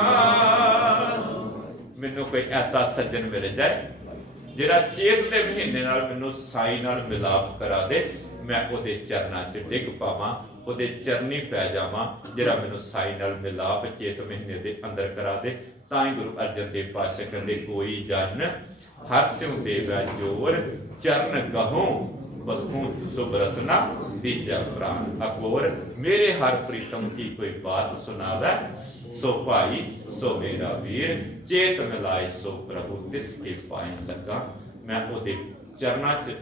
ਮੈਨੂੰ ਕੋਈ ਐਸਾ ਸੱਜਣ ਮਿਲ ਜਾਏ ਜਿਹੜਾ ਚੇਤ ਦੇ ਮਹੀਨੇ ਨਾਲ ਮੈਨੂੰ ਸਾਈ ਨਾਲ ਮਿਲਾਪ ਕਰਾ ਦੇ, ਮੈਂ ਉਹਦੇ ਚਰਨਾਂ 'ਚ ਡਿੱਗ ਪਾਵਾਂ, ਉਹਦੇ ਚਰਨੀ ਪੈ ਜਾਵਾਂ, ਜਿਹੜਾ ਮੈਨੂੰ ਸਾਈ ਨਾਲ ਮਿਲਾਪ ਚੇਤ ਮਹੀਨੇ ਦੇ ਅੰਦਰ ਕਰਾ ਦੇ। ਤਾਂ ਹੀ ਗੁਰੂ ਅਰਜਨ ਦੇਵ ਪਾਤਸ਼ਾਹ ਕਹਿੰਦੇ ਕੋਈ ਜਨ ਹਰ ਸਿਉ ਦੇਵੈ ਜੋਰ, ਚਰਨ ਗਹੂੰ ਬਸੂੰ ਸੁਭ ਰਸਨਾ ਦੀਜਾ ਪ੍ਰਾਨ। ਅਕਬਰ ਮੇਰੇ ਹਰ ਪ੍ਰੀਤਮ ਕੀ ਕੋਈ ਬਾਤ ਸੁਣਾਵੇ, ਸੋ ਭਾਈ ਸੋ ਮੇਰਾ ਵੀਰ, ਚੇਤ ਮਿਲਾਏ ਸੋ ਪ੍ਰਭੂ ਤਿਸ ਕੇ ਪਾਏ ਲੱਗਾ। ਮੈਂ ਉਹਦੇ ਚਰਨਾਂ 'ਚ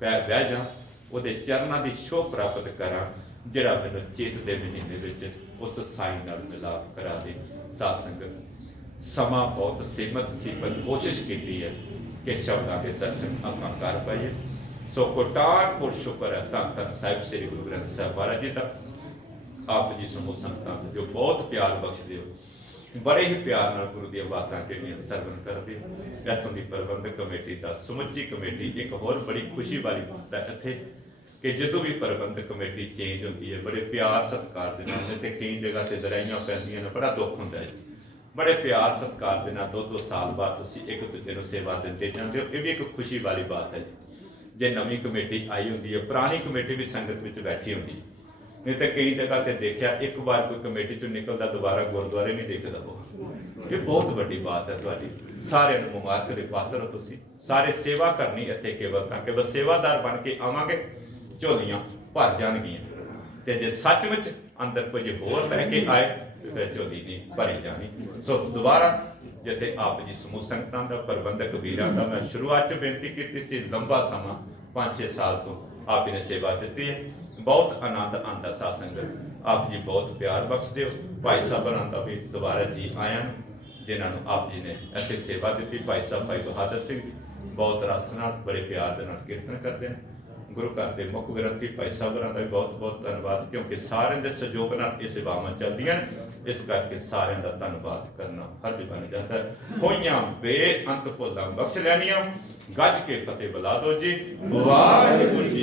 ਬਹਿ ਜਾ, ਉਹਦੇ ਚਰਨਾਂ ਦੀ ਸ਼ੋਭ ਪ੍ਰਾਪਤ ਕਰਾਂ, ਜਿਹੜਾ ਮੈਨੂੰ ਚੇਤ ਦੇ ਮਹੀਨੇ ਵਿੱਚ ਉਸ ਸਾਈ ਨਾਲ ਮਿਲਾਪ ਕਰਾ ਦੇ। ਸਾਧ ਸੰਗਤ ਸਮਾਂ ਬਹੁਤ ਸੀਮਤ ਸੀ, ਪਰ ਕੋਸ਼ਿਸ਼ ਕੀਤੀ ਹੈ ਕਿ ਸ਼ਬਦਾਂ ਦੇ ਦਰਸ਼ਨ ਆਪਾਂ ਕਰ ਪਾਈਏ। ਸੋ ਕੋਟਾਨਪੁਰ ਸ਼ੁਕਰ ਹੈ ਧੰਨ ਧੰਨ ਸਾਹਿਬ ਸ੍ਰੀ ਗੁਰੂ ਗ੍ਰੰਥ ਸਾਹਿਬ ਮਹਾਰਾਜ ਜੀ ਦਾ। ਆਪ ਜੀ ਸਮੂਹ ਸੰਗਤਾਂ ਜੋ ਬਹੁਤ ਪਿਆਰ ਬਖਸ਼ਦੇ ਹੋ, ਬੜੇ ਹੀ ਪਿਆਰ ਨਾਲ ਗੁਰੂ ਦੀਆਂ ਬਾਤਾਂ ਜਿਹੜੀਆਂ ਸਰਵਣ ਕਰਦੇ ਹੋ। ਇੱਥੋਂ ਦੀ ਪ੍ਰਬੰਧਕ ਕਮੇਟੀ ਦਾ, ਸਮੁੱਚੀ ਕਮੇਟੀ, ਇੱਕ ਹੋਰ ਬੜੀ ਖੁਸ਼ੀ ਵਾਲੀ ਬਾਤ ਹੈ ਇੱਥੇ ਕਿ ਜਦੋਂ ਵੀ ਪ੍ਰਬੰਧਕ ਕਮੇਟੀ ਚੇਂਜ ਹੁੰਦੀ ਹੈ, ਬੜੇ ਪਿਆਰ ਸਤਿਕਾਰ ਦੇ ਨਾਲ, ਤੇ ਕਈ ਜਗ੍ਹਾ ਤੇ ਲੜਾਈਆਂ ਪੈਂਦੀਆਂ ਨੇ, ਬੜਾ ਦੁੱਖ ਹੁੰਦਾ ਹੈ। ਬੜੇ ਪਿਆਰ ਸਤਿਕਾਰ ਦੇ ਨਾਲ 2-2 ਸਾਲ ਬਾਅਦ ਤੁਸੀਂ ਇੱਕ ਦੂਜੇ ਨੂੰ ਸੇਵਾ ਦਿੰਦੇ ਜਾਂਦੇ ਹੋ, ਇਹ ਵੀ ਇੱਕ ਖੁਸ਼ੀ ਵਾਲੀ ਬਾਤ ਹੈ ਜੀ। ਜੇ ਨਵੀਂ ਕਮੇਟੀ ਆਈ ਹੁੰਦੀ ਹੈ, ਪੁਰਾਣੀ ਕਮੇਟੀ ਵੀ ਸੰਗਤ ਵਿੱਚ ਬੈਠੀ ਹੁੰਦੀ, ਨਹੀਂ ਤਾਂ ਕਈ ਜਗ੍ਹਾ ਤੇ ਦੇਖਿਆ ਇੱਕ ਵਾਰ ਕੋਈ ਕਮੇਟੀ ਚੋਂ ਨਿਕਲਦਾ ਦੁਬਾਰਾ ਗੁਰਦੁਆਰੇ ਨਹੀਂ ਦੇਖਦਾ ਉਹ। ਇਹ ਬਹੁਤ ਵੱਡੀ ਬਾਤ ਹੈ ਤੁਹਾਡੀ। ਸਾਰਿਆਂ ਨੂੰ ਮੁਬਾਰਕ ਦੇ ਪਾਤਰ ਹੋ ਤੁਸੀਂ। ਸਾਰੇ ਸੇਵਾ ਕਰਨੀ ਇੱਥੇ ਕੇਵਲ ਤਾਂ ਕੇਵਲ ਸੇਵਾਦਾਰ ਬਣ ਕੇ ਆਵਾਂਗੇ, ਝੋਲੀਆਂ ਭਰ ਜਾਣਗੀਆਂ। ਤੇ ਜੇ ਸੱਚਮੁੱਚ ਅੰਦਰ ਕੁਝ ਹੋਰ ਲੈ ਕੇ ਆਏ ਤੇ ਫਿਰ ਝੋਲੀ ਨਹੀਂ ਭਰੀ ਜਾਣੀ। ਸੋ ਦੁਬਾਰਾ ਜਿੱਥੇ ਆਪ ਜੀ ਸਮੂਹ ਸੰਗਤਾਂ ਦਾ, ਪ੍ਰਬੰਧਕ ਵੀਰਾਂ ਦਾ ਮੈਂ ਸ਼ੁਰੂਆਤ 'ਚ ਬੇਨਤੀ ਕੀਤੀ ਸੀ, ਲੰਬਾ ਸਮਾਂ 5-6 ਸਾਲ ਤੋਂ ਆਪ ਜੀ ਨੇ ਸੇਵਾ ਦਿੱਤੀ ਹੈ। ਬਹੁਤ ਆਨੰਦ ਆਉਂਦਾ ਸਾਧ ਸੰਗਤ, ਆਪ ਜੀ ਬਹੁਤ ਪਿਆਰ ਬਖਸ਼ਦੇ ਹੋ। ਭਾਈ ਸਾਹਿਬਾਂ ਦਾ ਵੀ ਦੁਬਾਰਾ ਜੀ ਆਇਆਂ ਨੂੰ, ਜਿਨ੍ਹਾਂ ਨੂੰ ਆਪ ਜੀ ਨੇ ਇੱਥੇ ਸੇਵਾ ਦਿੱਤੀ। ਭਾਈ ਸਾਹਿਬ ਭਾਈ ਬਹਾਦਰ ਸਿੰਘ ਜੀ ਬਹੁਤ ਰਸ ਨਾਲ, ਬੜੇ ਪਿਆਰ ਦੇ ਨਾਲ ਕੀਰਤਨ ਕਰਦੇ ਨੇ। ਗੁਰੂ ਘਰ ਦੇ ਮੁੱਖ ਗ੍ਰੰਥੀ ਭਾਈ ਸਾਹਿਬਾਂ ਦਾ ਵੀ ਬਹੁਤ ਬਹੁਤ ਧੰਨਵਾਦ, ਕਿਉਂਕਿ ਸਾਰਿਆਂ ਦੇ ਸਹਿਯੋਗ ਨਾਲ ਇਹ ਸੇਵਾਵਾਂ ਚੱਲਦੀਆਂ ਨੇ। ਇਸ ਕਰਕੇ ਸਾਰਿਆਂ ਦਾ ਧੰਨਵਾਦ ਕਰਨਾ ਫਰਜ਼ ਬਣ ਜਾਂਦਾ ਹੈ। ਹੋਈਆਂ ਬੇਅੰਤ ਭੁੱਲਾਂ ਬਖਸ਼ ਲੈਣੀਆਂ, ਗੱਜ ਕੇ ਫਤਿਹ ਬੁਲਾ ਦਿਓ ਜੀ। ਵਾਹਿਗੁਰੂ ਜੀ